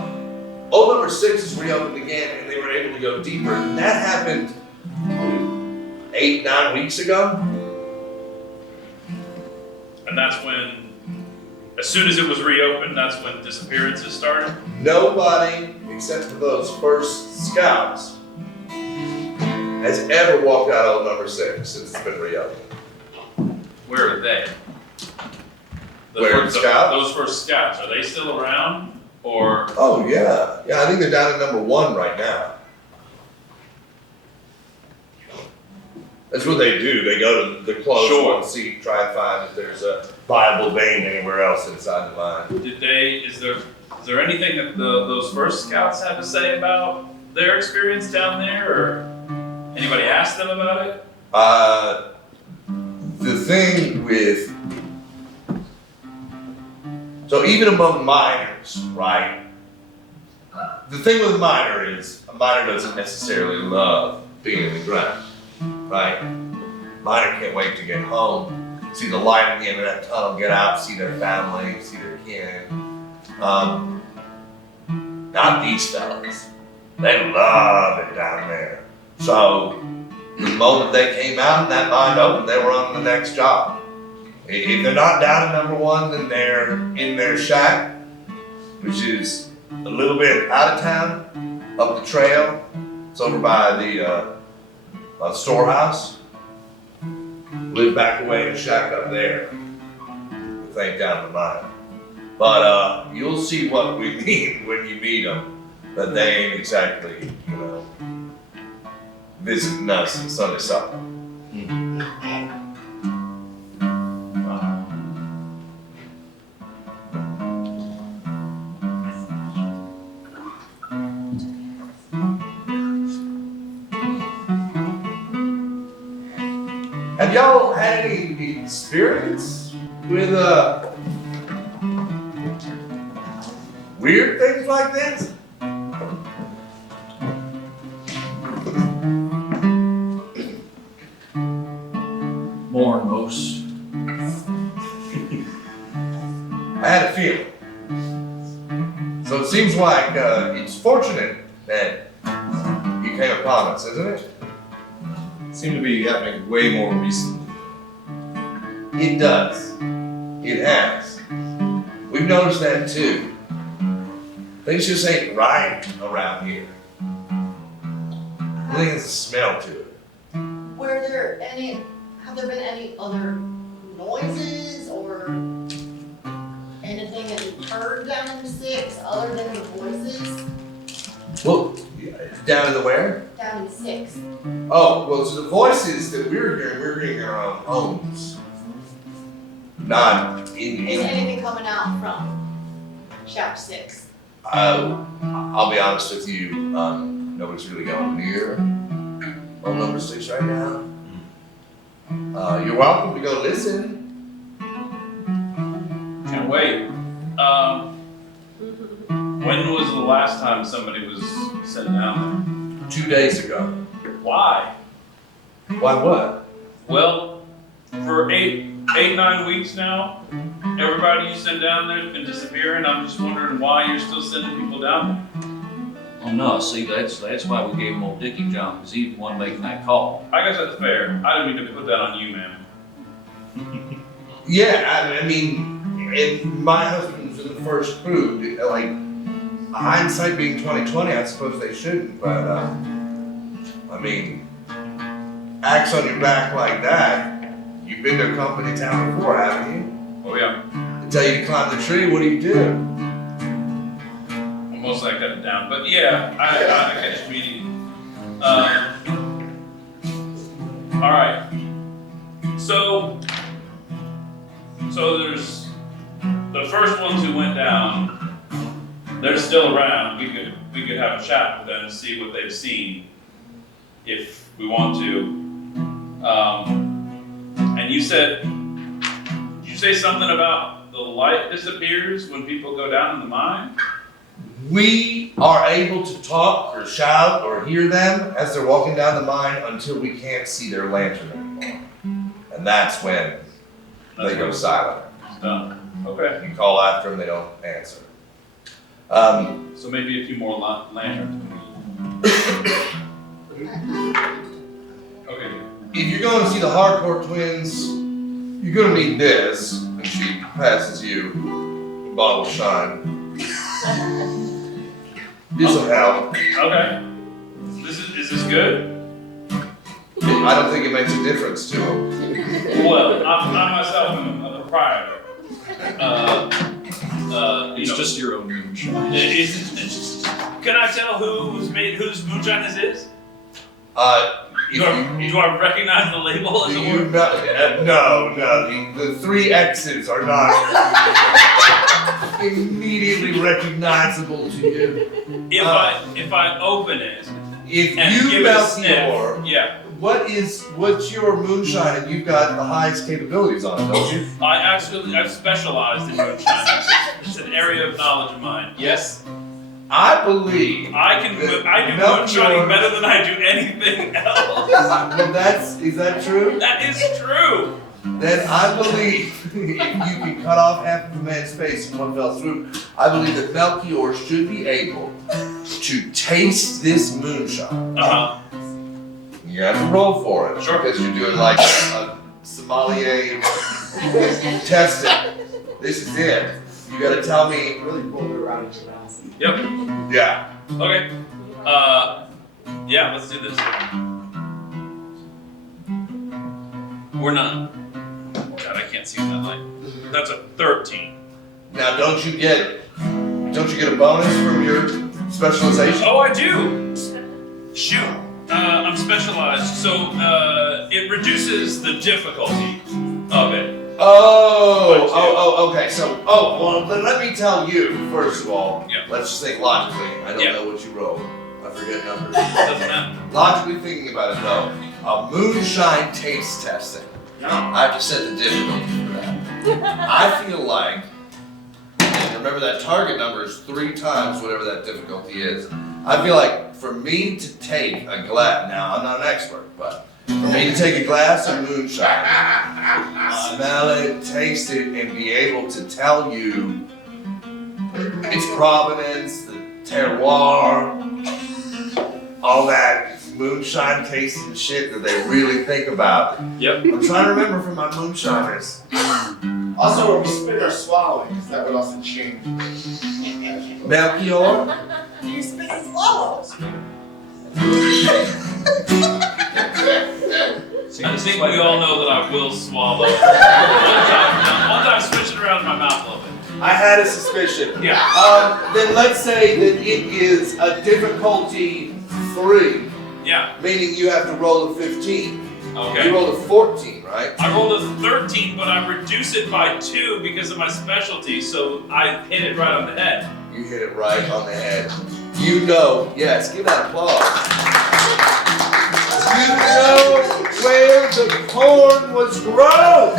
Old number 6 is reopened again and they were able to go deeper. And that happened 8-9 weeks ago. And that's when, as soon as it was reopened, that's when disappearances started? Nobody, except for those first scouts, has ever walked out old number 6 since it's been reopened. Where are they? Those first scouts, are they still around? Or? Oh yeah. Yeah, I think they're down at number 1 right now. That's what they do. They go to the closed one, see, try and find if there's a viable vein anywhere else inside the mine. Is there anything that those first scouts had to say about their experience down there, or anybody asked them about it? The thing with, so even among miners, right? The thing with a miner is, a miner doesn't necessarily love being in the ground, right? Miner can't wait to get home, see the light at the end of that tunnel, get out, see their family, see their kin. Not these fellas. They love it down there. So, the moment they came out and that mine opened, they were on the next job. If they're not down at number 1, then they're in their shack, which is a little bit out of town, up the trail. It's over by the storehouse. Live back away in a shack up there. If they ain't down the mine. But you'll see what we mean when you meet them. That they ain't exactly, visiting us on Sunday supper. Have y'all had any experience with weird things like this? More than most. I had a feeling. So it seems like it's fortunate that you came upon us, isn't it? Seem to be happening way more recently. It does. It has. We've noticed that too. Things just ain't right around here. I think it's a smell to it. Have there been any other noises or anything that you've heard down in 6 other than the voices? Well, down in the where? Down in 6. Oh, well, so the voices that we're hearing in our own homes. Not in Is anything coming out from Shaft 6? I'll be honest with you, nobody's really going near on number 6 right now. You're welcome to go listen. Can't wait. When was the last time somebody was sitting down 2 days ago. there? Why? Why what? Well, for 9 weeks now, everybody you send down there has been disappearing. I'm just wondering why you're still sending people down Oh no, see, that's why we gave him old Dickie John, because he's the one making that call. there. I guess that's fair. I don't mean to put that on you, ma'am. Yeah, I mean, and my husband's in the first crew. Like, hindsight being 20/20, I suppose they shouldn't. But I mean, axe on your back like that. You've been to a company town before, haven't you? Oh yeah. They tell you to climb the tree. What do you do? Well, most likely I cut it down. But yeah, I catch meeting. All right. So there's the first ones who went down. They're still around. We could have a chat with them and see what they've seen, if we want to. And you said, did you say something about the light disappears when people go down in the mine? We are able to talk or shout or hear them as they're walking down the mine until we can't see their lantern anymore. And that's when they go silent. Done. Okay. You call after them, they don't answer. So maybe a few more lanterns. Okay. If you're going to see the hardcore twins, you're going to need this. And she passes you a bottle of shine. This will help. Okay. Is this good? I don't think it makes a difference to them. Well, I myself am a proprietor. It's just your own moonshine. Can I tell whose moonshine this is? Do I recognize the label as a word? No. The 3 X's are not immediately recognizable to you. If I open it If and you give it a sniff, Melchior, yeah. what's your moonshine? And you've got the highest capabilities on it, don't you? I've specialized in moonshine. It's an area of knowledge of mine. Yes. I believe. I do moonshining better than I do anything else. Well, is that true? That is true. Then I believe if you can cut off half of a man's face in one fell swoop, I believe that Melchior should be able to taste this moonshine. You have to roll for it. Sure. Because you're doing like a sommelier testing. This is it. You gotta tell me. Really roll it around in your mouth. Yep. Yeah. Okay. Yeah, let's do this. We're not. God, I can't see that light. That's a 13. Now, don't you get a bonus from your specialization? Oh, I do. Shoot. I'm specialized, so it reduces the difficulty of it. Okay. So, well, then let me tell you, first of all, Yeah. let's just think logically. I don't Yeah. know what you rolled. I forget numbers. Doesn't matter. Logically thinking about it, though, a moonshine taste testing. No. I have to set the difficulty for that. I feel like, and remember that target number is 3 times whatever that difficulty is. I feel like for me to take a glass, now I'm not an expert, but for me to take a glass of moonshine, smell it, taste it, and be able to tell you its provenance, the terroir, all that moonshine tasting shit that they really think about. Yep. I'm trying to remember from my moonshiners. Also, when we spit or swallowing, because that would also change. Melchior? You spit and swallow. I think we all know that I will swallow. Once I've switched it around in my mouth a little bit. I had a suspicion. Yeah. Then let's say that it is a difficulty 3, Yeah. meaning you have to roll a 15. Okay. You rolled a 14, right? I rolled a 13, but I reduce it by 2 because of my specialty, so I hit it right on the head. You hit it right on the head. You know, yes, give that applause. You know where the corn was grown.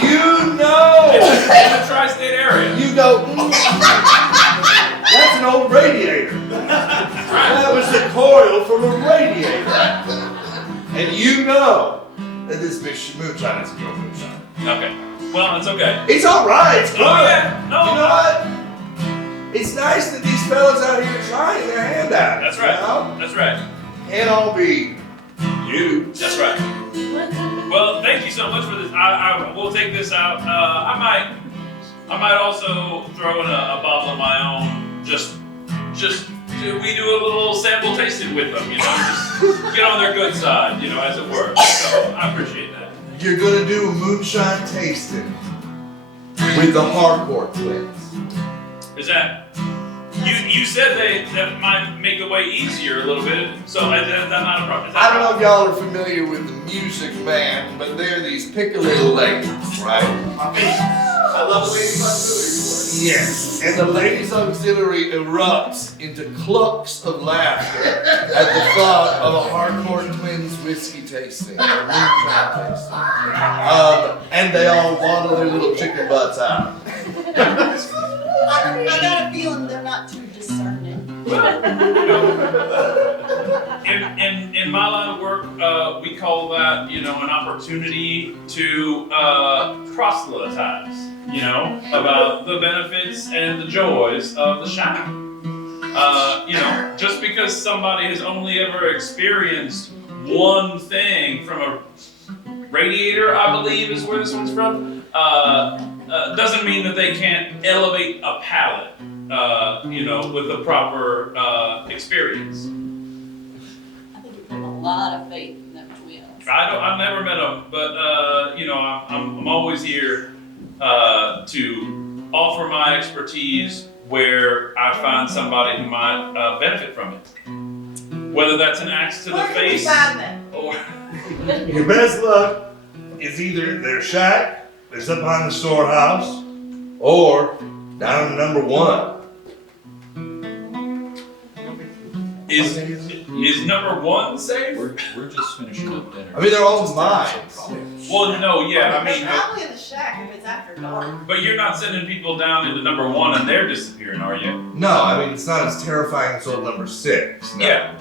You know. In the tri-state area. You go, that's an old radiator. That was the coil from a radiator. And you know that this moonshine is real moonshine. Okay. Well, it's okay. It's alright, it's good. Oh, yeah. No. You know what? It's nice that these fellas out here trying their hand out. That's right. You know? That's right. Can't all be you. That's right. Well, thank you so much for this. I will take this out. I might also throw in a bottle of my own. Just we do a little sample tasting with them, you know, just get on their good side, you know, as it were. So I appreciate that. You're gonna do a moonshine tasting with the hardcore twins. Is that you said that might make the way easier a little bit, so that's not a problem. I don't know if y'all are familiar with the Music Man, but they're these piccolo ladies, right? I love the Ladies Auxiliary. Yes, and the Ladies Auxiliary erupts into clucks of laughter at the thought of a hardcore twins whiskey tasting, or moonshine tasting. And they all waddle their little chicken butts out. I got a feeling they're not too discerning. In my line of work, we call that, you know, an opportunity to proselytize, you know, about the benefits and the joys of the shine. You know, just because somebody has only ever experienced one thing from a radiator, I believe is where this one's from, doesn't mean that they can't elevate a palate, you know, with the proper experience. I think you put a lot of faith in them twins. I've never met them, but you know, I'm always here to offer my expertise where I find somebody who might benefit from it. Whether that's an axe to the Where can we face, find them? or Your best luck is either their shack that's up behind the storehouse or down in number 1. is number 1 safe? We're just finishing up dinner. I mean, they're all mine. Well, no, yeah, I They're mean, probably in the shack if it's after dark. but you're not sending people down into number 1 and they're disappearing, are you? No, I mean, it's not as terrifying as old number 6. No. Yeah.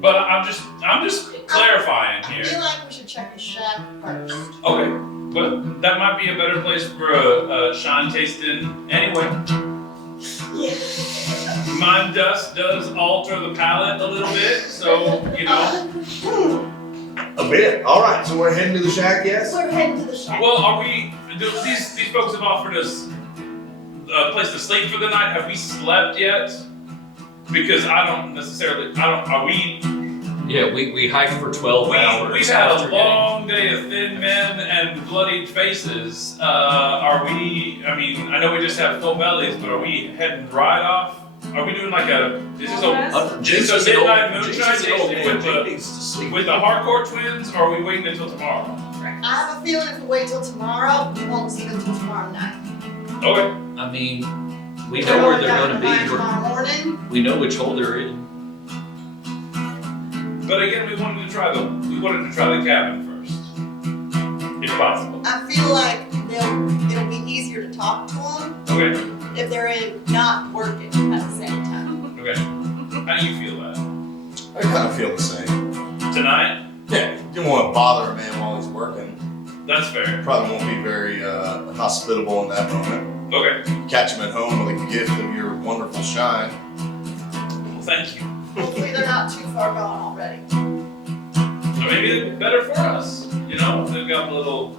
But I'm just clarifying I here. feel like we should check the shack first. Okay, but that might be a better place for a shine tasting anyway. Yeah. Mine dust does alter the palate a little bit, so, you know. A bit. All right, so we're heading to the shack, yes? We're heading to the shack. Well, are we, these folks have offered us a place to sleep for the night. Have we slept yet? Because are we? Yeah, we hiked for 12 hours. We've had after a long day of thin men and bloodied faces. Are we, I mean, I know we just have full bellies, but are we heading right off? Are we doing like is this a midnight moonshine tasting with the hardcore twins, or are we waiting until tomorrow? I have a feeling if we wait till tomorrow, we won't see them until tomorrow night. Okay. I mean, we know where they're going to be. Tomorrow morning. We know which hole they're in. But again, we wanted to try the cabin first, if possible. I feel like it'll be easier to talk to them Okay. if they're not working at the same time. Okay. How do you feel that? I kind of feel the same. Tonight? Yeah, you don't want to bother a man while he's working. That's fair. Probably won't be very hospitable in that moment. Okay. Catch him at home with a gift of your wonderful shine. Well, thank you. Hopefully they're not too far gone already. Or maybe they're better for us. You know, they've got a little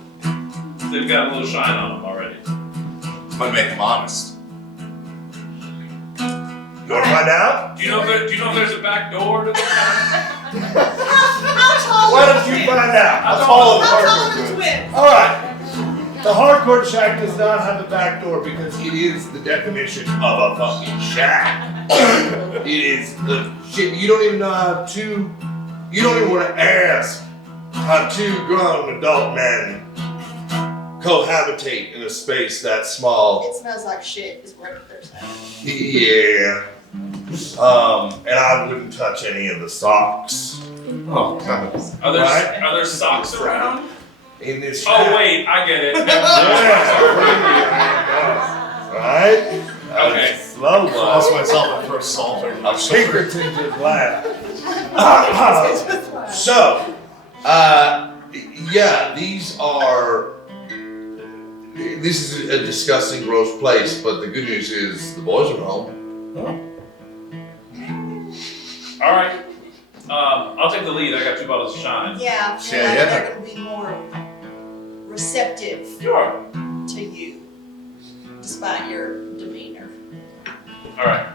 shine on them already. Might make him honest. You want to find out? Do you know if there's a back door to the cabin? How tall Why are don't the you twins? find out? How tall How are tall the are the twins? All right. The hardcore shack does not have a back door because it is the definition of a fucking shack. It is the shit. You don't even know how you don't even want to ask how 2 grown adult men cohabitate in a space that small. It smells like shit, is what they're saying. Yeah. And I wouldn't touch any of the socks. Oh, God. Are there Right. are there socks around? In this Oh shack. wait, I get it. Right? Okay. Slow I lost myself at first salter. A Pinkerton glass. So, yeah, this is a disgusting, gross place, but the good news is the boys are home. All right. I'll take the lead. I got 2 bottles of shine. Yeah, and Yeah. they're gonna be more receptive Sure. to you, despite your demeanor. All right.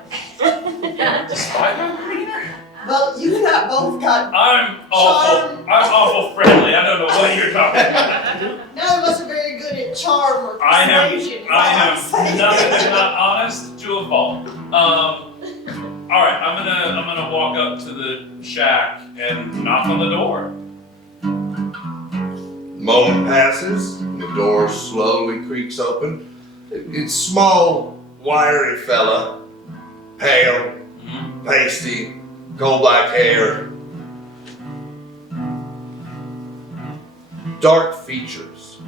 Despite my demeanor, Well, you and I both got, I'm awful. I'm awful friendly. I don't know what you're talking about. none of us are very good at charm or I persuasion. is all I I'm am saying. nothing if not honest to a fault. All right. I'm gonna walk up to the shack and knock on the door. Moment passes, and the door slowly creaks open. It's small, wiry fella, pale, pasty, coal black hair, dark features.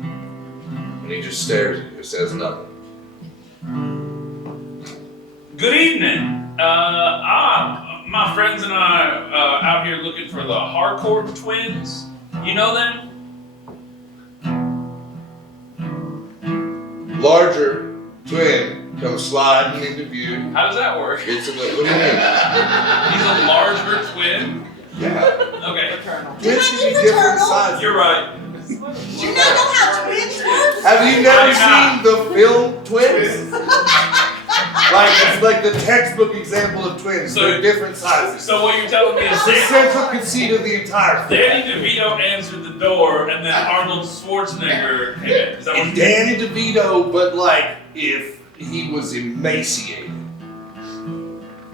And he just stares at you, says nothing. Good evening. My friends and I out here looking for the Harcourt twins. You know them? Larger twin comes sliding into view. How does that work? It's a, what do you mean? He's a larger twin. Yeah. Okay, Twins can be different sizes. you're right. Do you not know how twins work? Have you never I'm seen the film Twins? It's like the textbook example of twins. So- They're different sizes. So what you're telling me is It's the central conceit of the entire film. Danny DeVito answered the door, and then Arnold Schwarzenegger came in. Is that what And you Danny DeVito, but like if he was emaciated.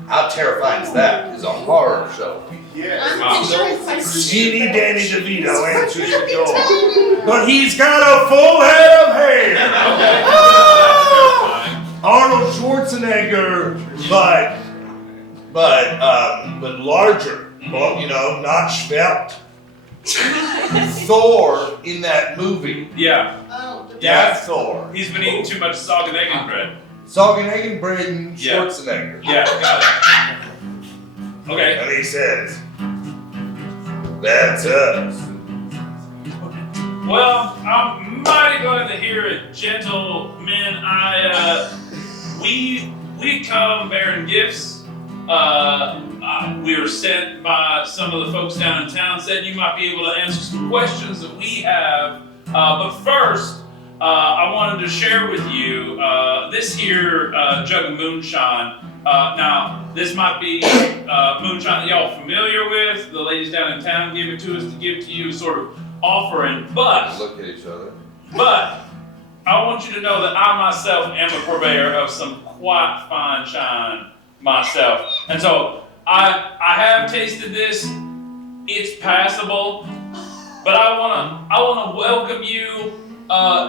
How terrifying is that? It's a horror show. Yeah. I'm picturing my Skinny Danny DeVito answers the Tiny. door. But he's got a full head of hair. Okay. That's terrifying. Arnold Schwarzenegger, but larger. Well, not svelte. Thor in that movie. Yeah, Oh, Yeah. That's Thor. he's been eating too much sog and egg and bread. Saugenhagen, Braden, Yeah. Schwarzenegger. Yeah, got it. Okay. And he says, that's us. Well, I'm mighty glad to hear it, gentlemen. We come bearing gifts. We were sent by some of the folks down in town. Said you might be able to answer some questions that we have. But first, I wanted to share with you this here jug of moonshine. Now, this might be moonshine that y'all are familiar with. The ladies down in town gave it to us to give to you, sort of offering. But Look at each other. I want you to know that I myself am a purveyor of some quite fine shine myself. And so I have tasted this. It's passable. But I wanna welcome you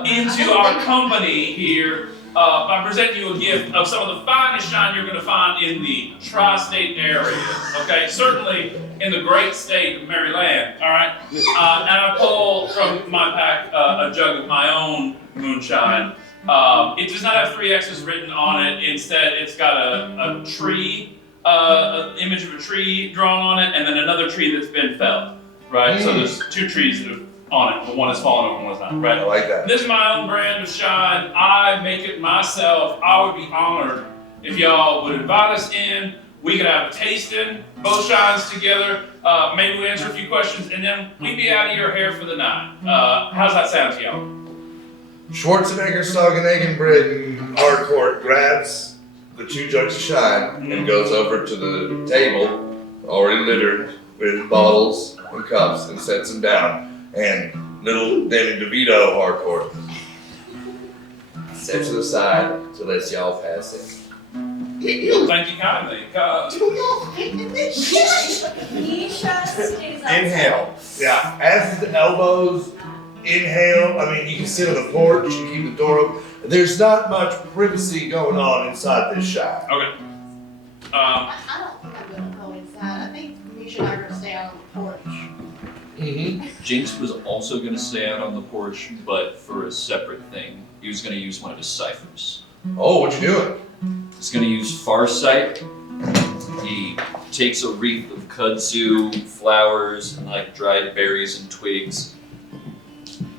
into our company here by presenting you a gift of some of the finest shine you're gonna find in the tri-state area. Okay, certainly in the great state of Maryland. All right, and I pull from my pack a jug of my own moonshine. It does not have 3 X's written on it. Instead, it's got a tree, an image of a tree drawn on it, and then another tree that's been felled. Right, so there's 2 trees that are on it, but one is fallen over and one's not. Right. I like that. This is my own brand of shine. I make it myself. I would be honored if y'all would invite us in. We could have a tasting, both shines together. Maybe we answer a few questions, and then we'd be out of your hair for the night. How's that sound to y'all? Schwarzenegger, Saugenhagen, Braden, Harcourt grabs the 2 jugs of shine and goes over to the table, already littered with bottles and cups, and sets them down. And little Danny DeVito Harcourt steps to the side to let y'all pass in. Thank you kindly. Do y'all think of this shit? Nisha stays up. Inhale. Yeah, as the elbows, inhale. I mean, you can sit on the porch, you keep the door open. There's not much privacy going on inside this shop. Okay. I don't think I'm gonna go inside. I think me should ever stay on the porch. Mm-hmm. Jinx was also gonna stay out on the porch, but for a separate thing. He was gonna use one of his ciphers. Oh, what you doing? He's gonna use Farsight. He takes a wreath of kudzu, flowers, and like dried berries and twigs,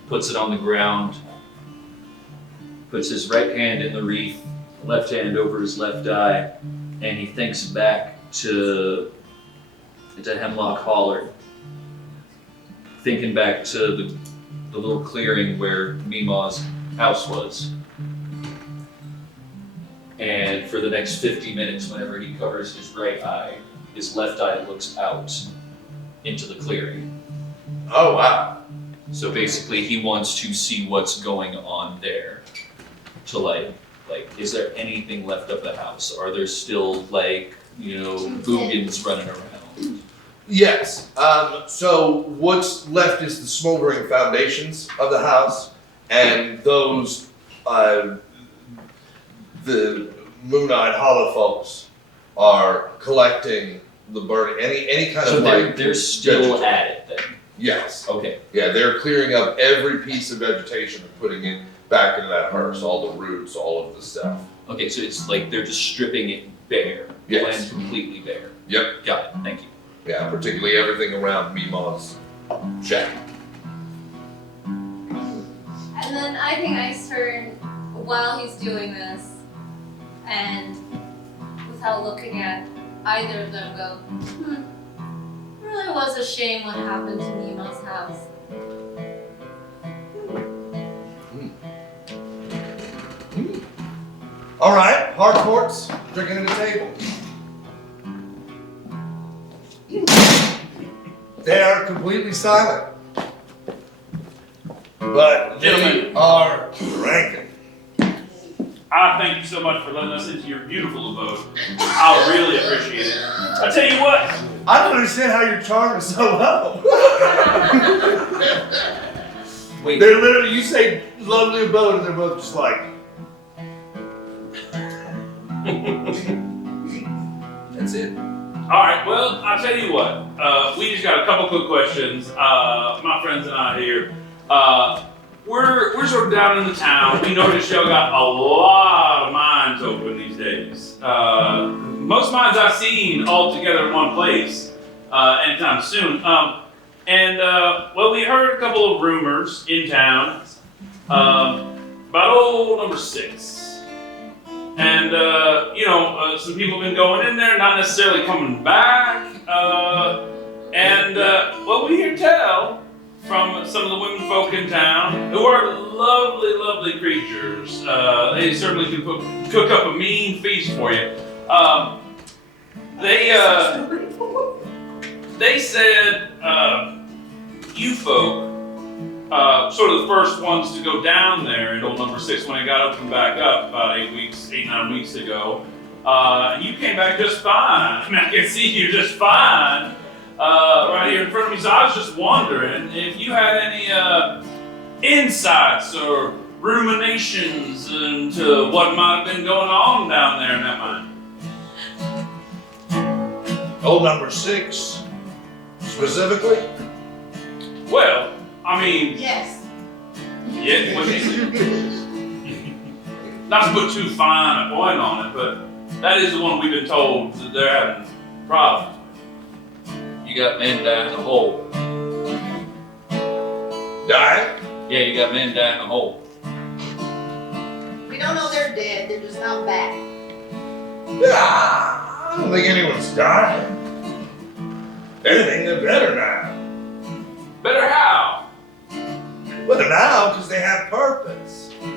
puts it on the ground, puts his right hand in the wreath, left hand over his left eye, and he thinks back to Hemlock Holler, thinking back to the little clearing where Meemaw's house was. And for the next 50 minutes, whenever he covers his right eye, his left eye looks out into the clearing. Oh, wow. So basically, he wants to see what's going on there. To like, is there anything left of the house? Are there still boogans running around? Yes. So what's left is the smoldering foundations of the house, and those, the moon-eyed hollow folks are collecting the burning, any kind So of they're still vegetation. at it then. Yes. Okay. Yeah, they're clearing up every piece of vegetation and putting it back into that hearse, all the roots, all of the stuff. Okay, so it's like they're just stripping it bare. Yes. Land completely bare. Yep. Got it. Thank you. Yeah, particularly everything around Meemaw's shack. And then I think I turn while he's doing this, and without looking at either of them, go, really was a shame what happened to Nemo's house. All right, Harcourts, drinking at the table. They are completely silent, but they Gentlemen. are drinking. I thank you so much for letting us into your beautiful abode. I really appreciate it. I tell you what. I don't understand how you're charming so well. Wait. They're literally, you say lovely abode, and they're both just like. That's it. All right, well, I'll tell you what. We just got a couple quick questions. My friends and I here. We're sort of down in the town. We noticed y'all got a lot of mines open these days. Most mines I've seen all together in one place anytime soon. Well, we heard a couple of rumors in town about old number 6. And, some people have been going in there, not necessarily coming back. Well, we hear tell from some of the women folk in town, who are lovely, lovely creatures. They certainly can cook up a mean feast for you. They said you folk, sort of the first ones to go down there in old number 6 when it got opened back up about 8, 9 weeks ago. You came back just fine. I mean, I can see you just fine right here in front of me. So I was just wondering if you had any insights or ruminations into what might have been going on down there in that mine. Old number 6, specifically? Well, I mean, Yes. yeah, not to put too fine a point on it, but that is the one we've been told that they're having problems with. You got men down in the hole. Dying? Yeah, you got men down in the hole. We don't know they're dead, they're just not back. Yeah, I don't think anyone's dying. Anything, they're better now. Better how? Better now because they have purpose. You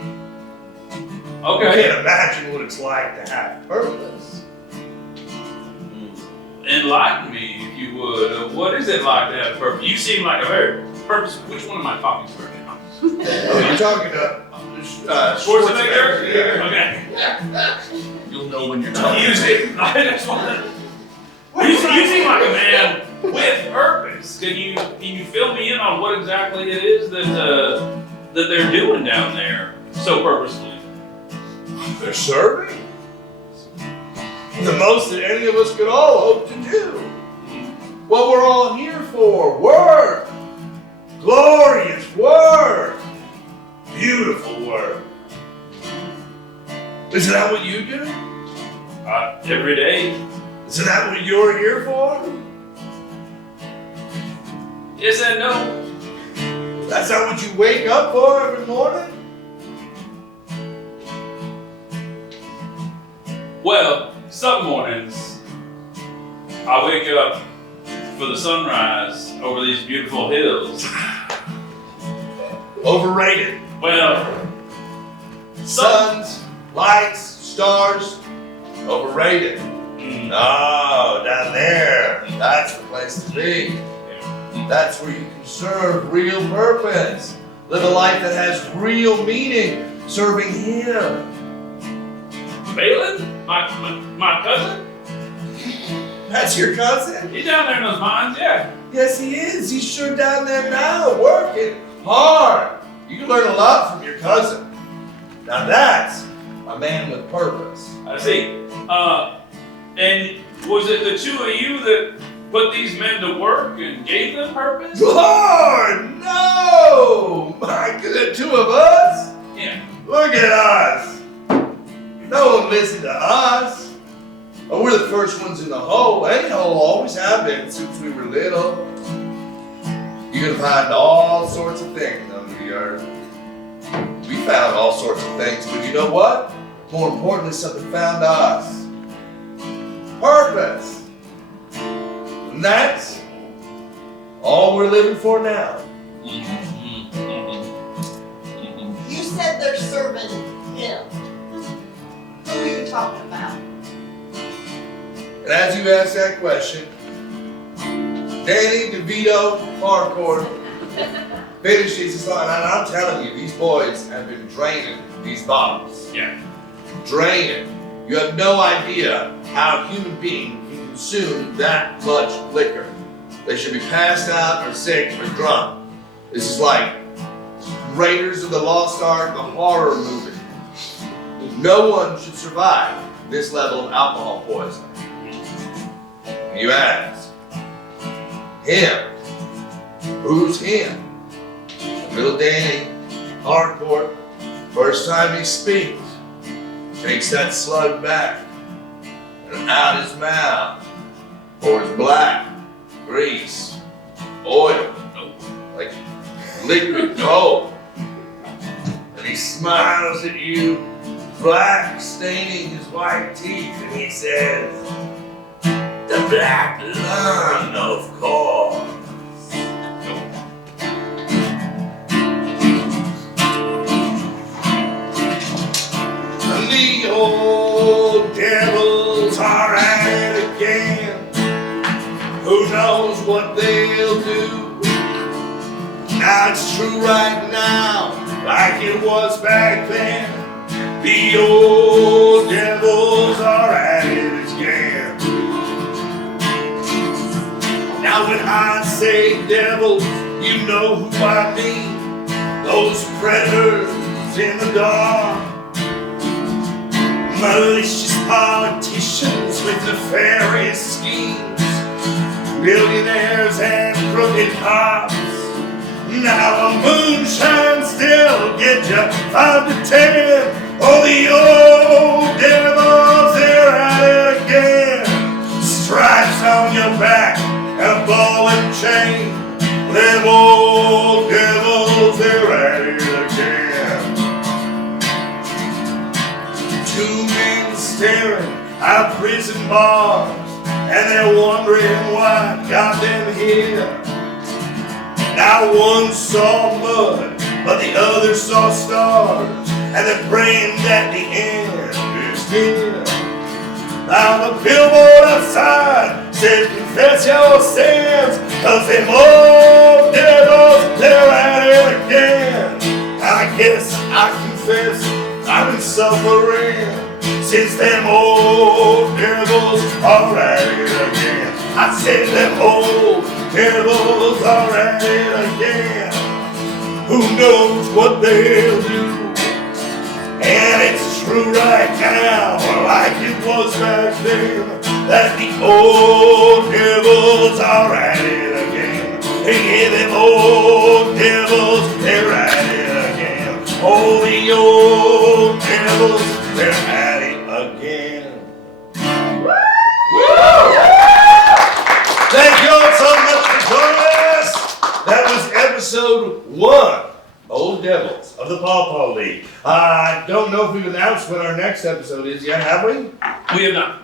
Okay. can't imagine what it's like to have purpose. Enlighten me, if you would. What is it like to have purpose? You seem like a very purpose. Which one of my copies were now? Oh, you're talking to Schwarzenegger? Yeah. Okay. You'll know when you're talking. You seem, I just wanted, you seem like a man with purpose. Can you fill me in on what exactly it is that they're doing down there so purposefully? They're serving? The most that any of us could all hope to do. what we're all here for. Work. Glorious work. Beautiful work. Isn't that what you do? Every day. Isn't that what you're here for? Yes and no. That's not what you wake up for every morning? Well, some mornings I wake up for the sunrise over these beautiful hills. Overrated. Well, Suns, lights, stars, overrated. No, down there, that's the place to be. That's where you can serve real purpose. Live a life that has real meaning, serving Him. Balin? My cousin? That's your cousin? He's down there in those mines, yeah. Yes, he is. He's sure down there now, working hard. You can learn a lot from your cousin. Now that's a man with purpose. I see. And was it the two of you that put these men to work and gave them purpose? Lord, no! My good, two of us? Yeah. Look at us. No one listened to us. Oh, we're the first ones in the hole. Any hole, always have been since we were little. You can find all sorts of things under the earth. We found all sorts of things, but you know what? More importantly, something found us. Purpose. And that's all we're living for now. You said they're serving him. Who are you talking about? And as you ask that question, Danny DeVito Hardcore finishes his line. And I'm telling you, these boys have been draining these bottles. Yeah. Draining. You have no idea how a human being can consume that much liquor. They should be passed out or sick or drunk. This is like Raiders of the Lost Ark, the horror movie. No one should survive this level of alcohol poisoning. You ask, him? Who's him? Little Danny, hardcore, first time he speaks, takes that slug back and out his mouth pours black grease, oil, like liquid gold. And he smiles at you, black staining his white teeth, and he says, "The black lung, of course." And the old devils are at it again. Who knows what they'll do? Now it's true right now, like it was back then. The old devils are at it again. Now when I say devils, you know who I mean. Those predators in the dark. Malicious politicians with nefarious schemes. Millionaires and crooked cops. Now a moonshine still get you 5 to 10. Oh, the old devils, they're at it again. Stripes on your back, a ball and chain. Them old devils, they're at it again. Two men staring at prison bars, and they're wondering what got them here. Now one saw mud, but the other saw stars, and they're praying that the end is near. Now the billboard outside says, confess your sins, 'cause them old devils, they're at it again. I guess I confess I've been suffering since them old devils are at it again. I said them old devils are at it again. Who knows what they'll do? And it's true right now, like it was back then, that the old devils are at They hear them old devils, they're at it again. Oh, the old devils, they're at it again. Thank you all so much for joining us. That was episode 1, Old Devils of the Pawpaw League. I don't know if we've announced when our next episode is yet, have we? We have not.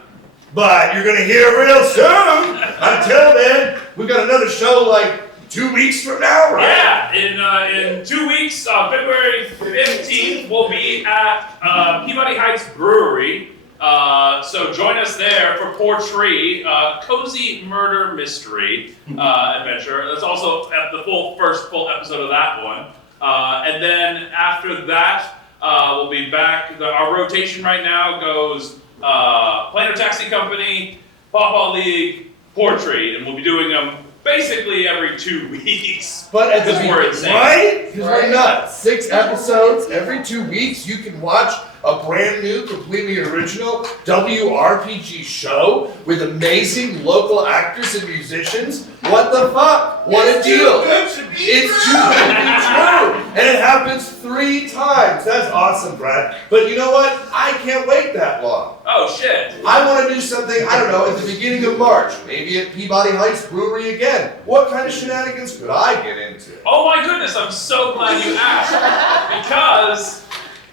But you're gonna hear real soon. Until then, we've got another show like 2 weeks from now, right? Yeah, in 2 weeks, February 15th, we'll be at Peabody Heights Brewery. So join us there for Portree, cozy murder mystery adventure. That's also at the first full episode of that one. And then after that, we'll be back. Our rotation right now goes Planer Taxi Company, Pawpaw League, Portree, and we'll be doing them basically every 2 weeks. But at the Because we're insane. right? Because we're nuts. 6 episodes every 2 weeks. You can watch a brand new, completely original WRPG show with amazing local actors and musicians. What the fuck? What a deal! It's too good to be true, and it happens 3 times. That's awesome, Brad. But you know what? I can't wait that long. Oh shit! I want to do something, I don't know, at the beginning of March. Maybe at Peabody Heights Brewery again. What kind of shenanigans could I get into? Oh my goodness, I'm so glad you asked. Because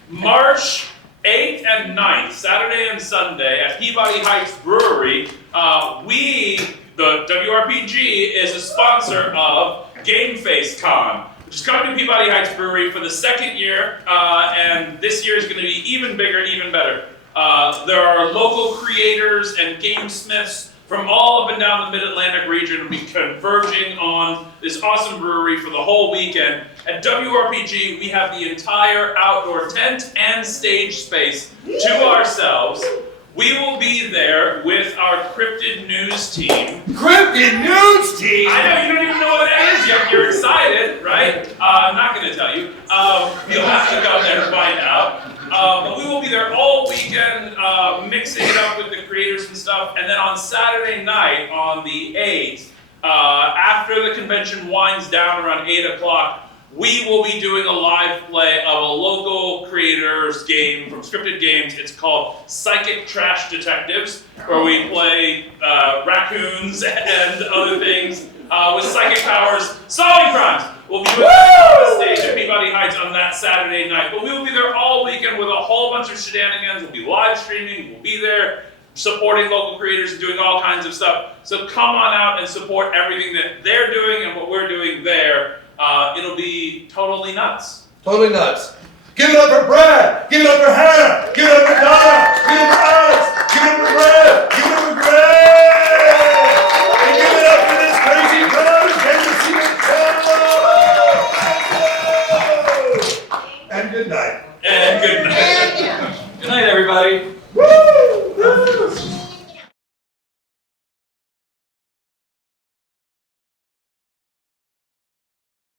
March 8th and 9th, Saturday and Sunday, at Peabody Heights Brewery, the WRPG, is a sponsor of Game Face Con, which is coming to Peabody Heights Brewery for the 2nd year, and this year is going to be even bigger, even better. There are local creators and gamesmiths from all up and down the Mid-Atlantic region will be converging on this awesome brewery for the whole weekend. At WRPG, we have the entire outdoor tent and stage space to ourselves. We will be there with our Cryptid News team. Cryptid News team? I know, you don't even know what it is yet. You're excited, right? I'm not going to tell you. You'll have to go there to find out. But we will be there all weekend, mixing it up with the creators and stuff. And then on Saturday night, on the 8th, after the convention winds down around 8 o'clock, we will be doing a live play of a local creators game from Scripted Games. It's called Psychic Trash Detectives, where we play raccoons and other things with psychic powers, solving crimes. We'll be doing on the stage at Peabody Heights on that Saturday night. But we will be there all weekend with a whole bunch of shenanigans. We'll be live streaming. We'll be there supporting local creators and doing all kinds of stuff. So come on out and support everything that they're doing and what we're doing there. It'll be totally nuts. Totally nuts. Give it up for Brad! Give it up for Hannah! Give it up for Donna! Give it up for Alex! Give it up for Brad! Give it up for Greg! And give it up for this crazy crowd who came to see the show! And good night. And good night.